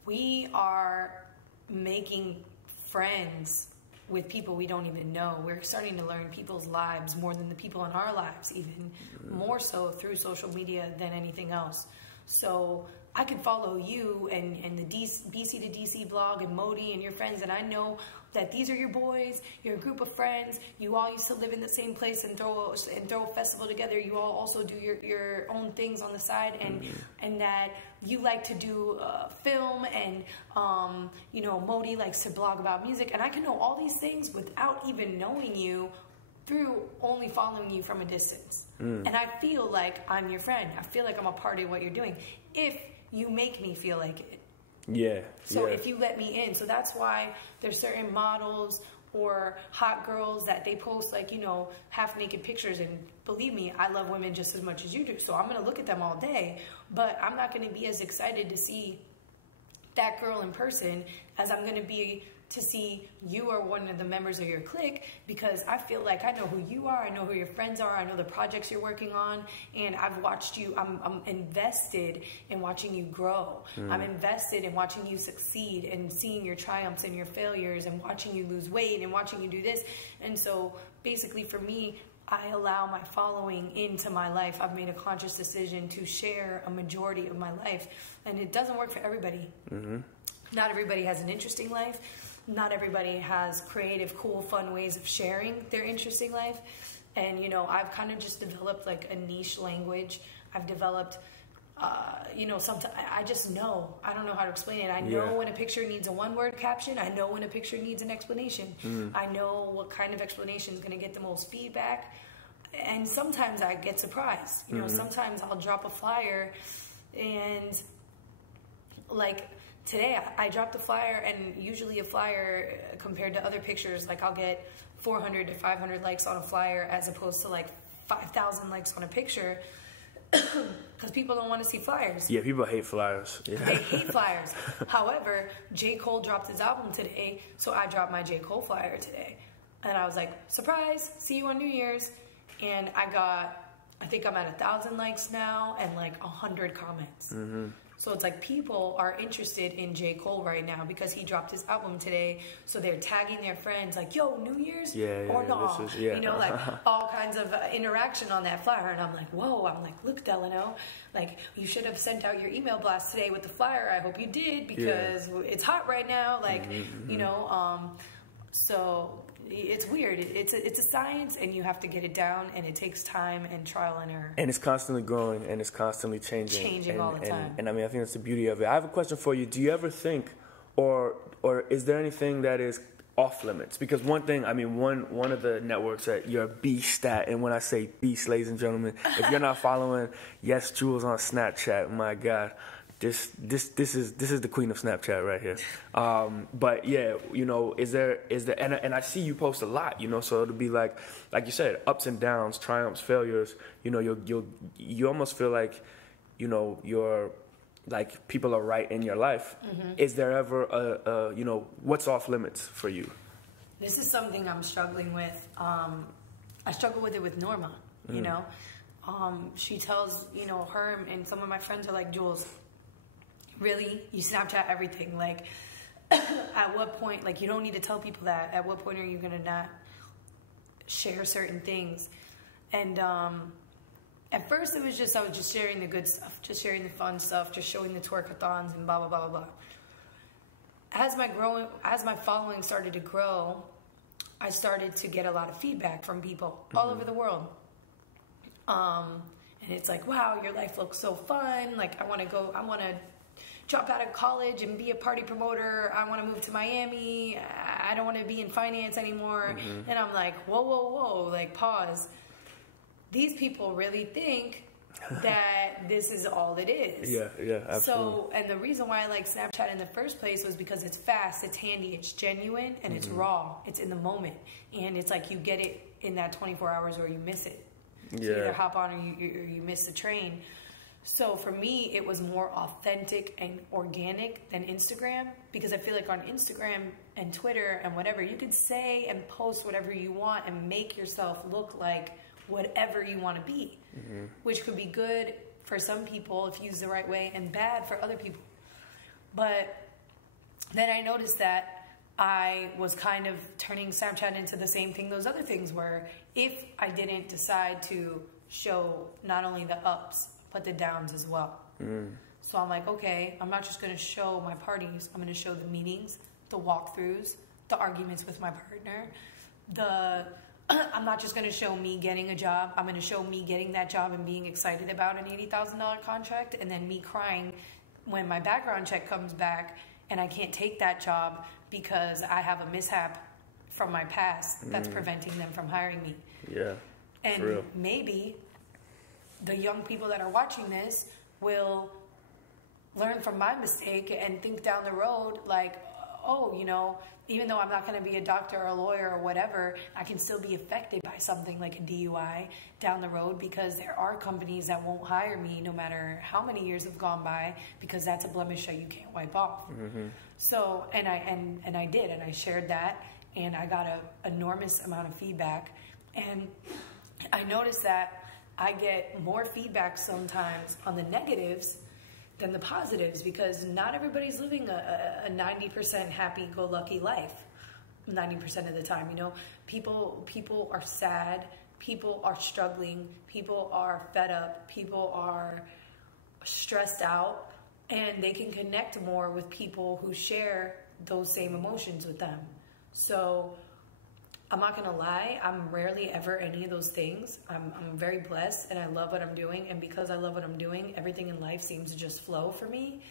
we are making friends with people we don't even know. We're starting to learn people's lives more than the people in our lives, even more so through social media than anything else. So I could follow you and the BC to DC blog and Modi and your friends, and I know that these are your boys, you're a group of friends, you all used to live in the same place and throw a festival together, you all also do your own things on the side, and that you like to do film, and you know, Modi likes to blog about music, and I can know all these things without even knowing you through only following you from a distance. And I feel like I'm your friend. I feel like I'm a part of what you're doing, if you make me feel like it. Yeah. So if you let me in, so that's why there's certain models or hot girls that they post like, you know, half naked pictures, and believe me, I love women just as much as you do, so I'm going to look at them all day, but I'm not going to be as excited to see that girl in person as I'm going to be to see you or one of the members of your clique, because I feel like I know who you are, I know who your friends are, I know the projects you're working on, and I've watched you, I'm invested in watching you grow. I'm invested in watching you succeed and seeing your triumphs and your failures and watching you lose weight and watching you do this. And so basically for me, I allow my following into my life. I've made a conscious decision to share a majority of my life, and it doesn't work for everybody. Not everybody has an interesting life. Not everybody has creative, cool, fun ways of sharing their interesting life. And, you know, I've kind of just developed like a niche language. I've developed, you know, sometimes I just know. I don't know how to explain it. I know when a picture needs a one-word caption. I know when a picture needs an explanation. I know what kind of explanation is going to get the most feedback. And sometimes I get surprised. You know, sometimes I'll drop a flyer and, like, today I dropped a flyer, and usually a flyer compared to other pictures, like I'll get 400 to 500 likes on a flyer as opposed to like 5,000 likes on a picture, because people don't want to see flyers. Yeah, people hate flyers. Yeah. They hate flyers. However, J. Cole dropped his album today, so I dropped my J. Cole flyer today. And I was like, surprise, see you on New Year's. And I think I'm at 1,000 likes now and like 100 comments. So it's like people are interested in J. Cole right now because he dropped his album today. So they're tagging their friends like, yo, New Year's? Or no? You know, like all kinds of interaction on that flyer. And I'm like, whoa. I'm like, look, Delano, like you should have sent out your email blast today with the flyer. I hope you did, because it's hot right now. Like, you know, so it's weird. It's a science, and you have to get it down, and it takes time and trial and error. And it's constantly growing, and it's constantly changing all the time. And I mean, I think that's the beauty of it. I have a question for you. Do you ever think, or is there anything that is off limits? Because one thing, I mean, one of the networks that you're a beast at, and when I say beast, ladies and gentlemen, if you're not following Yes Julz on Snapchat, my God. This is the queen of Snapchat right here. But yeah, you know, is there and I see you post a lot, you know, so it'll be like you said, ups and downs, triumphs, failures. You know, you almost feel like, you know, you're like people are right in your life. Is there ever a you know, what's off limits for you? This is something I'm struggling with. I struggle with it with Norma. You know, she tells, you know, her and some of my friends are like, Julz, really? You Snapchat everything? Like, at what point, like, you don't need to tell people that. At what point are you going to not share certain things? And at first I was just sharing the good stuff, just sharing the fun stuff, just showing the twerkathons and blah, blah, blah, blah, blah. As my following started to grow, I started to get a lot of feedback from people all over the world. And it's like, wow, your life looks so fun. Like, I want to drop out of college and be a party promoter. I want to move to Miami. I don't want to be in finance anymore. And I'm like, whoa, whoa, whoa, like, pause. These people really think that this is all it is. Yeah, absolutely. So, and the reason why I like Snapchat in the first place was because it's fast, it's handy, it's genuine, and it's raw. It's in the moment. And it's like you get it in that 24 hours or you miss it. So you either hop on or you miss the train. So for me, it was more authentic and organic than Instagram, because I feel like on Instagram and Twitter and whatever, you could say and post whatever you want and make yourself look like whatever you want to be, which could be good for some people if used the right way and bad for other people. But then I noticed that I was kind of turning Snapchat into the same thing those other things were if I didn't decide to show not only the ups, but the downs as well. So I'm like, okay, I'm not just going to show my parties. I'm going to show the meetings, the walkthroughs, the arguments with my partner. I'm not just going to show me getting a job. I'm going to show me getting that job and being excited about an $80,000 contract, and then me crying when my background check comes back and I can't take that job because I have a mishap from my past that's preventing them from hiring me. Yeah, and for real. Maybe the young people that are watching this will learn from my mistake and think down the road, like, oh, you know, even though I'm not going to be a doctor or a lawyer or whatever, I can still be affected by something like a DUI down the road, because there are companies that won't hire me no matter how many years have gone by, because that's a blemish that you can't wipe off. So, and I did, and I shared that, and I got an enormous amount of feedback. And I noticed that I get more feedback sometimes on the negatives than the positives, because not everybody's living a 90% happy-go-lucky life 90% of the time. You know, people are sad, people are struggling, people are fed up, people are stressed out, and they can connect more with people who share those same emotions with them. So I'm not gonna lie, I'm rarely ever any of those things. I'm very blessed, and I love what I'm doing, and because I love what I'm doing, everything in life seems to just flow for me.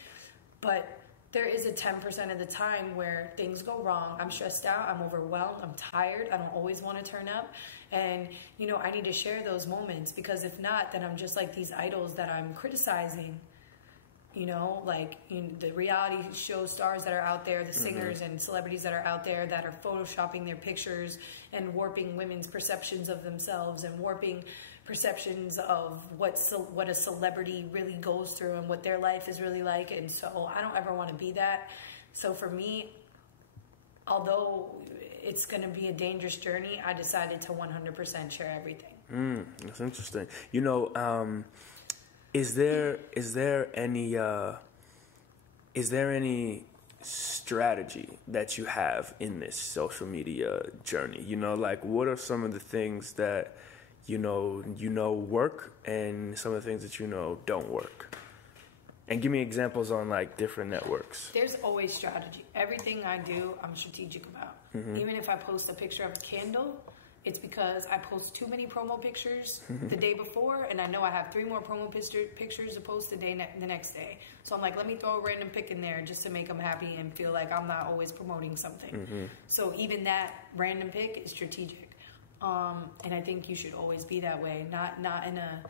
But there is a 10% of the time where things go wrong. I'm stressed out, I'm overwhelmed, I'm tired, I don't always want to turn up. And, you know, I need to share those moments, because if not, then I'm just like these idols that I'm criticizing. You know, like the reality show stars that are out there, the singers and celebrities that are out there that are photoshopping their pictures and warping women's perceptions of themselves and warping perceptions of what a celebrity really goes through and what their life is really like. And so I don't ever want to be that. So for me, although it's going to be a dangerous journey, I decided to 100% share everything. That's interesting. You know, Is there any strategy that you have in this social media journey? You know, like, what are some of the things that you know work, and some of the things that you know don't work? And give me examples on like different networks. There's always strategy. Everything I do, I'm strategic about. Even if I post a picture of a candle, it's because I post too many promo pictures the day before, and I know I have 3 more promo pictures to post the next day. So I'm like, let me throw a random pic in there just to make them happy and feel like I'm not always promoting something. So even that random pic is strategic. And I think you should always be that way, not in a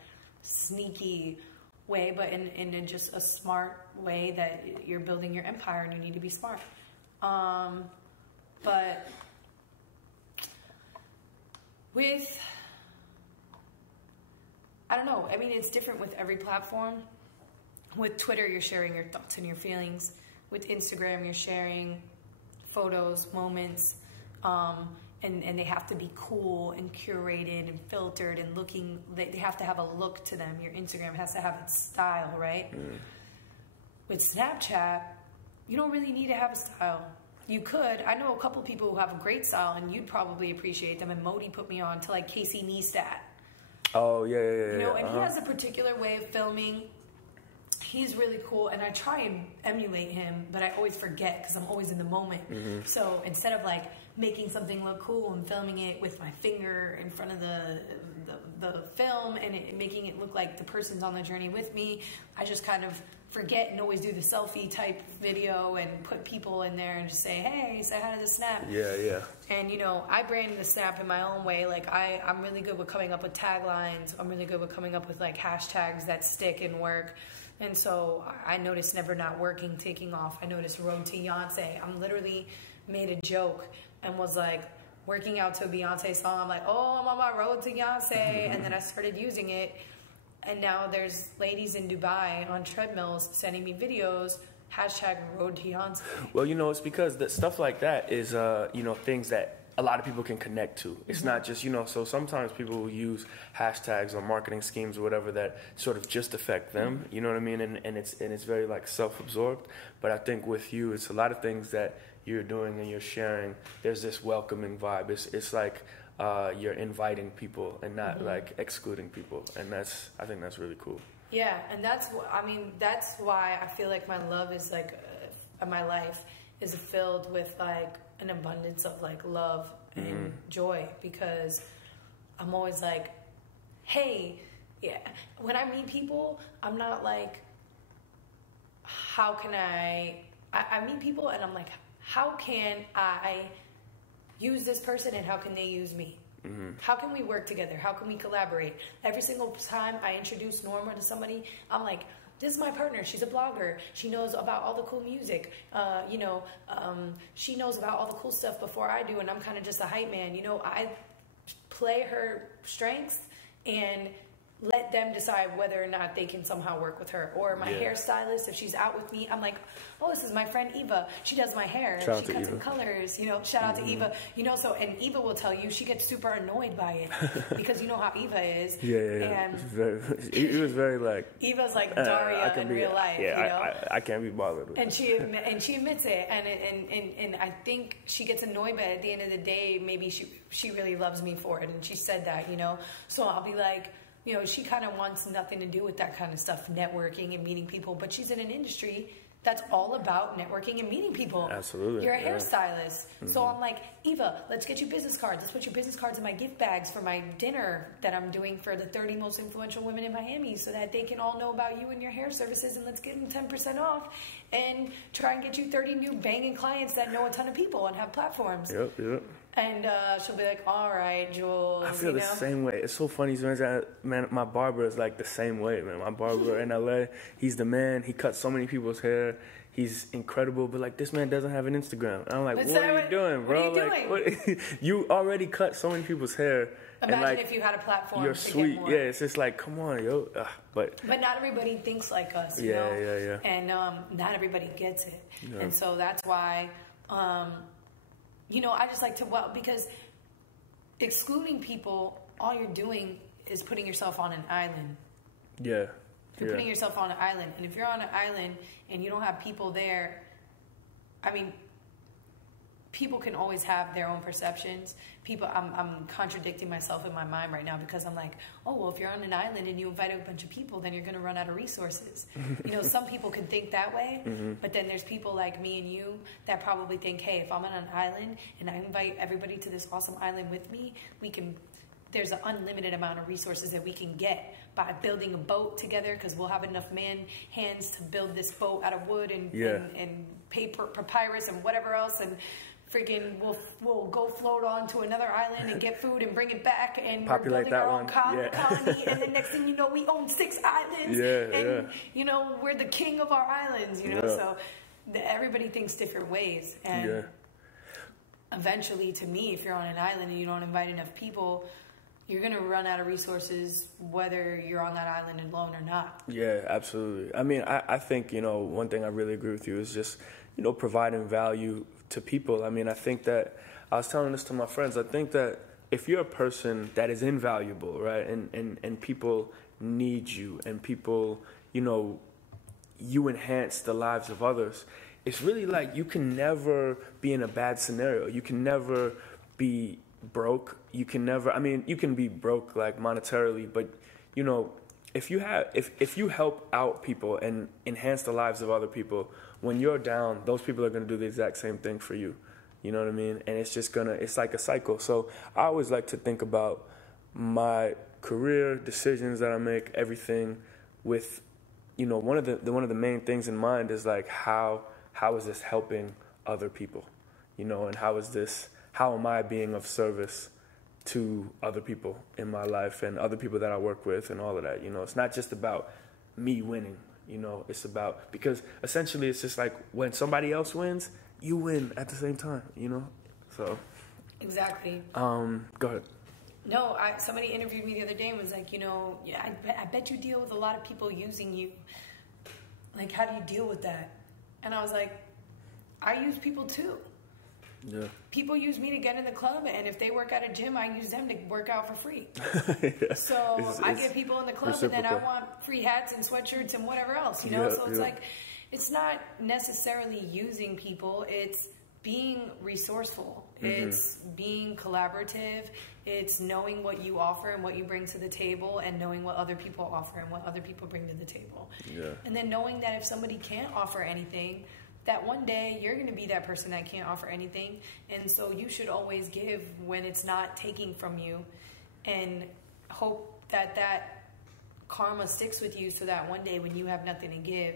sneaky way, but in just a smart way that you're building your empire and you need to be smart. But I don't know. I mean, it's different with every platform. With Twitter, you're sharing your thoughts and your feelings. With Instagram, you're sharing photos, moments, and they have to be cool and curated and filtered and looking. They have to have a look to them. Your Instagram has to have its style, right? With Snapchat, you don't really need to have a style. You could. I know a couple people who have a great style, and you'd probably appreciate them. And Modi put me on to like Casey Neistat. Oh, yeah. You know, and he has a particular way of filming. He's really cool, and I try and emulate him, but I always forget because I'm always in the moment. So instead of like making something look cool and filming it with my finger in front of the film and making it look like the person's on the journey with me, I just kind of forget and always do the selfie type video and put people in there and just say, hey, say hi to the Snap. Yeah. And, you know, I brand the Snap in my own way. Like, I'm really good with coming up with taglines. I'm really good with coming up with, like, hashtags that stick and work. And so I noticed Never Not Working taking off. I noticed Road to Beyonce. I'm literally made a joke and was like, working out to a Beyonce song. I'm like, oh, I'm on my road to Beyonce. And then I started using it. And now there's ladies in Dubai on treadmills sending me videos, hashtag Road to Beyonce. Well, you know, it's because that stuff like that is, you know, things that a lot of people can connect to. It's not just, you know, so sometimes people will use hashtags or marketing schemes or whatever that sort of just affect them, you know what I mean? And it's very like self-absorbed. But I think with you, it's a lot of things that you're doing and you're sharing. There's this welcoming vibe. It's like you're inviting people and not like excluding people. And I think that's really cool. Yeah, and that's why I feel like my love is like, my life is filled with like an abundance of like love and joy, because I'm always like, hey, yeah. When I meet people, I'm not like, how can I meet people and I'm like, how can I use this person and how can they use me? How can we work together? How can we collaborate? Every single time I introduce Norma to somebody, I'm like, this is my partner. She's a blogger. She knows about all the cool music. She knows about all the cool stuff before I do, and I'm kind of just a hype man. I play her strengths and let them decide whether or not they can somehow work with her. Or my hairstylist, if she's out with me, I'm like, oh, this is my friend Eva. She does my hair. She cuts in colors. Shout out to Eva. And Eva will tell you she gets super annoyed by it because you know how Eva is. Yeah. And it was very like Eva's like Daria in real life. Yeah, I can't be bothered with and she admits it, and I think she gets annoyed, but at the end of the day, maybe she really loves me for it, and she said that. So I'll be like, she kind of wants nothing to do with that kind of stuff, networking and meeting people, but she's in an industry that's all about networking and meeting people. Absolutely. You're a hairstylist. So I'm like, Eva, let's get you business cards. Let's put your business cards in my gift bags for my dinner that I'm doing for the 30 most influential women in Miami so that they can all know about you and your hair services, and let's give them 10% off and try and get you 30 new banging clients that know a ton of people and have platforms. Yep. And she'll be like, all right, Julz. I feel the same way. It's so funny. Man, my barber is like the same way, man. My barber in LA, he's the man. He cuts so many people's hair. He's incredible. But, this man doesn't have an Instagram. And I'm like, what are you doing, bro? What are you doing? You already cut so many people's hair. Imagine if you had a platform you're to sweet. Get more. Yeah, it's just like, come on, yo. But not everybody thinks like us, you know? Yeah. And not everybody gets it. Yeah. And so that's why... I just like to, because excluding people, all you're doing is putting yourself on an island. Yeah. You're putting yourself on an island. And if you're on an island and you don't have people there, people can always have their own perceptions. I'm contradicting myself in my mind right now because I'm like, oh, well, if you're on an island and you invite a bunch of people, then you're going to run out of resources. Some people can think that way, but then there's people like me and you that probably think, hey, if I'm on an island and I invite everybody to this awesome island with me, there's an unlimited amount of resources that we can get by building a boat together because we'll have enough hands to build this boat out of wood and paper, papyrus and whatever else, and freaking we'll go float on to another island and get food and bring it back, and populate we're building our own colony, and the next thing you know, we own 6 islands, and we're the king of our islands, so everybody thinks different ways, and eventually, to me, if you're on an island and you don't invite enough people, you're going to run out of resources whether you're on that island alone or not. Yeah, absolutely. I think, one thing I really agree with you is just, providing value to people. I think that, I was telling this to my friends, I think that if you're a person that is invaluable, right, and people need you, and people, you enhance the lives of others, it's really like you can never be in a bad scenario. You can never be broke. You can never, you can be broke like monetarily, but, if you help out people and enhance the lives of other people, when you're down, those people are going to do the exact same thing for you. You know what I mean? And it's just it's like a cycle. So I always like to think about my career, decisions that I make, everything with, one of the main things in mind is like, how is this helping other people? And how am I being of service to other people in my life and other people that I work with and all of that? It's not just about me winning. It's about, because essentially it's just like when somebody else wins, you win at the same time, so. Exactly. Go ahead. No, somebody interviewed me the other day and was like, I bet you deal with a lot of people using you. Like, how do you deal with that? And I was like, I use people too. Yeah. People use me to get in the club, and if they work at a gym, I use them to work out for free. So I get people in the club, and then I want free hats and sweatshirts and whatever else, So it's like, it's not necessarily using people. It's being resourceful. It's being collaborative. It's knowing what you offer and what you bring to the table, and knowing what other people offer and what other people bring to the table. Yeah. And then knowing that if somebody can't offer anything, that one day you're going to be that person that can't offer anything. And so you should always give when it's not taking from you, and hope that karma sticks with you so that one day when you have nothing to give,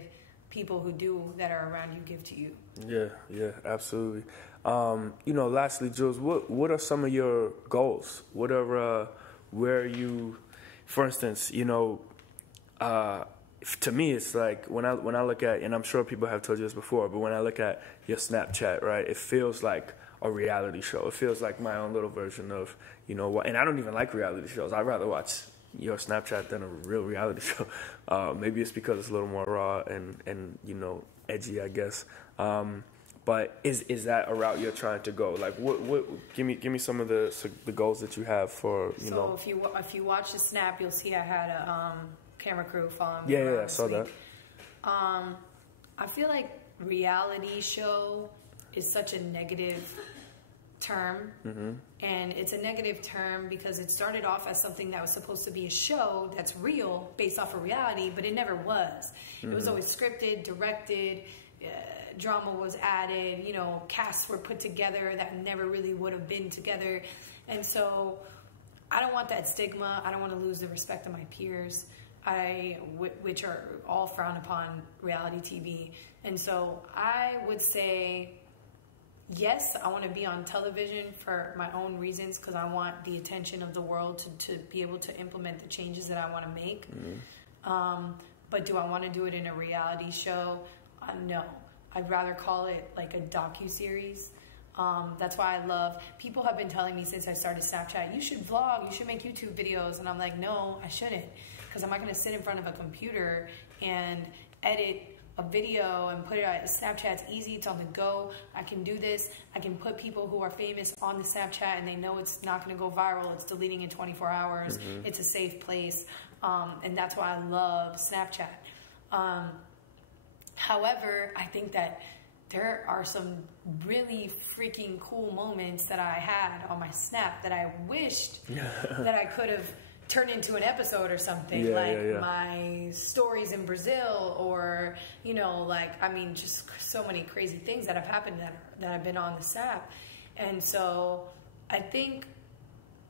people who do that are around you give to you. Yeah, absolutely. Lastly, Julz, what are some of your goals? Where you, for instance, to me, it's like when I look at, and I'm sure people have told you this before, but when I look at your Snapchat, right, it feels like a reality show. It feels like my own little version of, you know what, and I don't even like reality shows. I'd rather watch your Snapchat than a real reality show. Maybe it's because it's a little more raw and you know, edgy, I guess. But is that a route you're trying to go? Like, what? Give me some of the goals that you have for, you know. So if you watch the Snap, you'll see I had a camera crew following me. Yeah, I saw that. I feel like reality show is such a negative term, and it's a negative term because it started off as something that was supposed to be a show that's real based off of reality, but it never was. It was always scripted, directed. Drama was added, you know, casts were put together that never really would have been together. And so I don't want that stigma. I don't want to lose the respect of my peers, which are all frowned upon reality TV. And so I would say, yes, I want to be on television for my own reasons because I want the attention of the world to be able to implement the changes that I want to make. But do I want to do it in a reality show? No. I'd rather call it like a docu-series. That's why I love, people have been telling me since I started Snapchat, you should vlog, you should make YouTube videos. And I'm like, no, I shouldn't. Because I'm not going to sit in front of a computer and edit a video and put it on Snapchat's easy, it's on the go. I can do this. I can put people who are famous on the Snapchat and they know it's not going to go viral. It's deleting in 24 hours. It's a safe place. And that's why I love Snapchat. However, I think that there are some really freaking cool moments that I had on my Snap that I wished that I could have turned into an episode or something, my stories in Brazil, or, you know, like, I mean, just so many crazy things that have happened that have been on the Snap. And so I think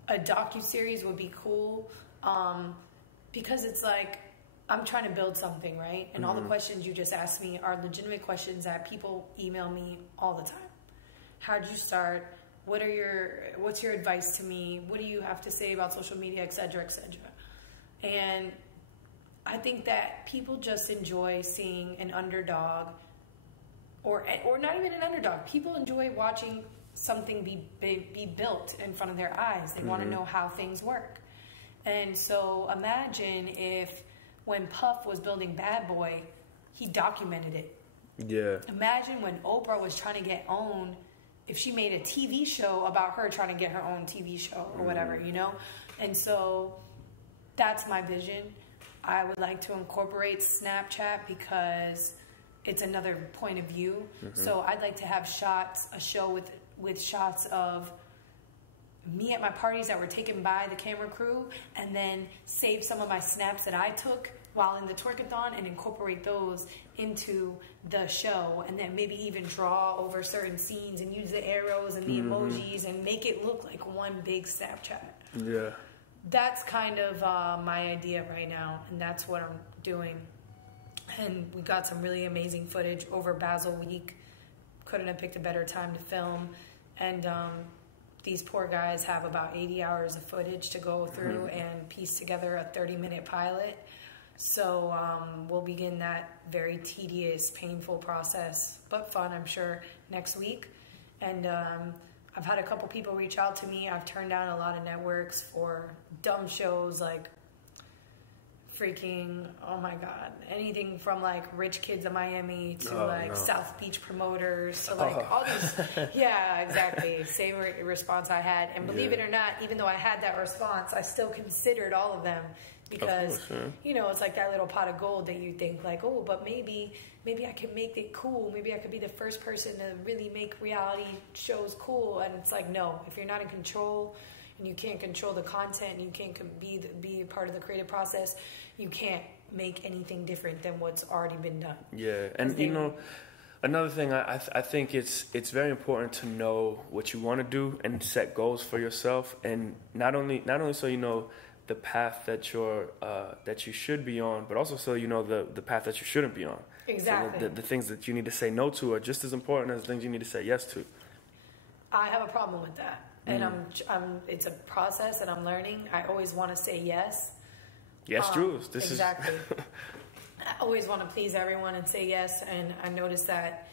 a docuseries would be cool, because it's like, I'm trying to build something, right? And all the questions you just asked me are legitimate questions that people email me all the time. How'd you start? What's your advice to me? What do you have to say about social media, et cetera, et cetera? And I think that people just enjoy seeing an underdog, or not even an underdog. People enjoy watching something be built in front of their eyes. They want to know how things work. And so imagine if when Puff was building Bad Boy, he documented it. Yeah. Imagine when Oprah was trying to get OWN, if she made a TV show about her trying to get her own TV show or whatever, you know? And so that's my vision. I would like to incorporate Snapchat because it's another point of view. So I'd like to have a show with shots of me at my parties that were taken by the camera crew, and then save some of my snaps that I took while in the twerkathon and incorporate those into the show, and then maybe even draw over certain scenes and use the arrows and the emojis and make it look like one big Snapchat. Yeah. That's kind of my idea right now, and that's what I'm doing. And we got some really amazing footage over Basel Week. Couldn't have picked a better time to film. And these poor guys have about 80 hours of footage to go through and piece together a 30-minute pilot. So we'll begin that very tedious, painful process, but fun, I'm sure, next week. And I've had a couple people reach out to me. I've turned down a lot of networks for dumb shows like freaking, oh my God, anything from like Rich Kids of Miami to South Beach Promoters. So like all these, yeah, exactly. Same response I had. And believe it or not, even though I had that response, I still considered all of them because, you know, it's like that little pot of gold that you think like, oh, but maybe I can make it cool. Maybe I could be the first person to really make reality shows cool. And it's like, no, if you're not in control and you can't control the content, and you can't be a part of the creative process, you can't make anything different than what's already been done. Yeah, and you know, another thing, I think it's very important to know what you want to do and set goals for yourself, and not only so you know the path that you should be on, but also so you know the path that you shouldn't be on. Exactly. So the things that you need to say no to are just as important as the things you need to say yes to. I have a problem with that. And it's a process that I'm learning. I always want to say yes. Yes, Julz. This exactly. I always want to please everyone and say yes, and I noticed that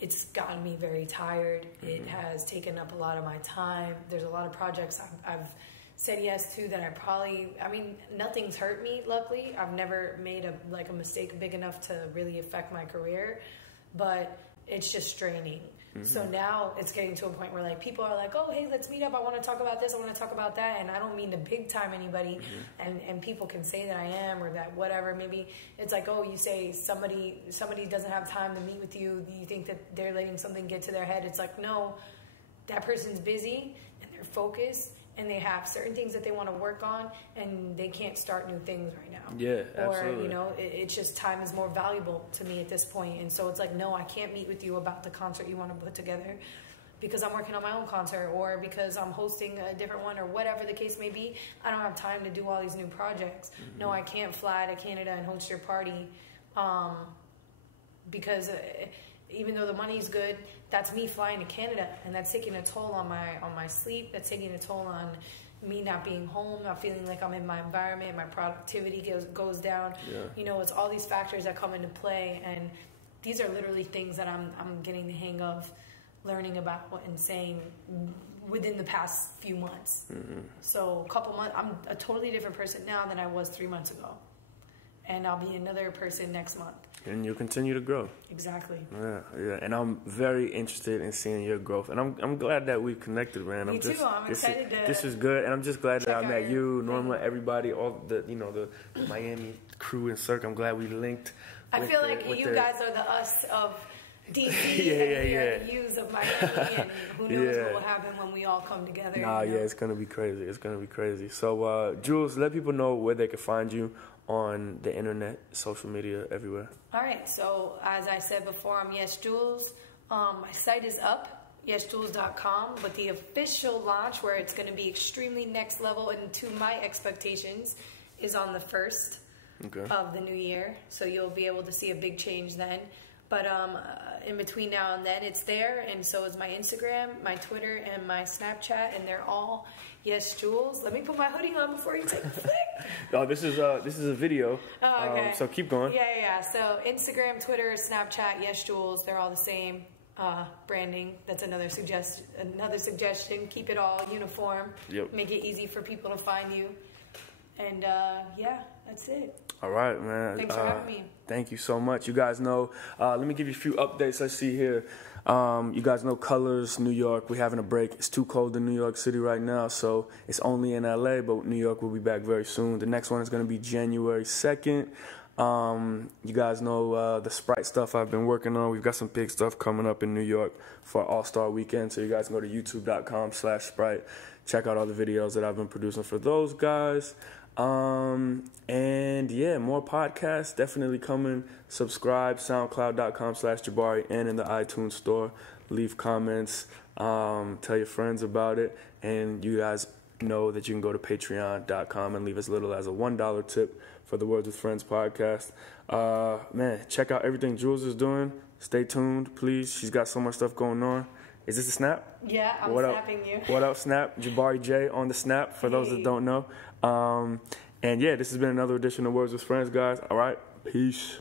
it's gotten me very tired. It has taken up a lot of my time. There's a lot of projects I've said yes to that I mean, nothing's hurt me, luckily. I've never made a mistake big enough to really affect my career, but it's just straining. So now it's getting to a point where like people are like, oh, hey, let's meet up. I want to talk about this. I want to talk about that. And I don't mean to big time anybody. And people can say that I am or that whatever. Maybe it's like, oh, you say somebody doesn't have time to meet with you. You think that they're letting something get to their head. It's like, no, that person's busy and they're focused and they have certain things that they want to work on and they can't start new things right now. Yeah, absolutely. Or, you know, it's just time is more valuable to me at this point. And so it's like, no, I can't meet with you about the concert you want to put together because I'm working on my own concert or because I'm hosting a different one or whatever the case may be. I don't have time to do all these new projects. No, I can't fly to Canada and host your party because even though the money's good, that's me flying to Canada, and that's taking a toll on my sleep. That's taking a toll on me not being home, not feeling like I'm in my environment. My productivity goes down. Yeah. You know, it's all these factors that come into play, and these are literally things that I'm getting the hang of learning about and saying within the past few months. So a couple months, I'm a totally different person now than I was 3 months ago, and I'll be another person next month. And you'll continue to grow. Exactly. Yeah. And I'm very interested in seeing your growth. And I'm glad that we connected, man. Me too. I'm excited to. This is good, and I'm just glad that I met you, Norma, everybody, all the the Miami crew and Cirque. I'm glad we linked. I feel like you guys are the us of DC and the yous of Miami, and who knows what will happen when we all come together. It's gonna be crazy. It's gonna be crazy. So, Julz, let people know where they can find you on the internet, social media, everywhere. All right. So as I said before, I'm Yes Julz. My site is up, yesjulz.com, but the official launch, where it's going to be extremely next level and to my expectations, is on the 1st of the new year. So you'll be able to see a big change then. But in between now and then, it's there, and so is my Instagram, my Twitter, and my Snapchat, and they're all Yes Julz. Let me put my hoodie on before you take a flick. Oh, this is a video. Oh, okay. So keep going. Yeah. So Instagram, Twitter, Snapchat, Yes Julz, they're all the same. Branding. That's another suggestion. Keep it all uniform. Yep. Make it easy for people to find you. And that's it. All right, man. Thanks for having me. Thank you so much. You guys know, let me give you a few updates. Let's see here. You guys know Colors, New York. We're having a break. It's too cold in New York City right now, so it's only in LA, but New York will be back very soon. The next one is going to be January 2nd. You guys know the Sprite stuff I've been working on. We've got some big stuff coming up in New York for All-Star Weekend, so you guys can go to youtube.com/Sprite. Check out all the videos that I've been producing for those guys. And yeah, more podcasts definitely coming. Subscribe, soundcloud.com/Jabari, and in the iTunes store. Leave comments, tell your friends about it, and you guys know that you can go to patreon.com and leave as little as a $1 tip for the Words with Friends podcast. Man, check out everything Julz is doing. Stay tuned, please. She's got so much stuff going on. Is this a snap? Yeah, I'm snapping you. What up, Snap? Jabari J on the snap, for those that don't know. And yeah, this has been another edition of Words with Friends, guys. All right, peace.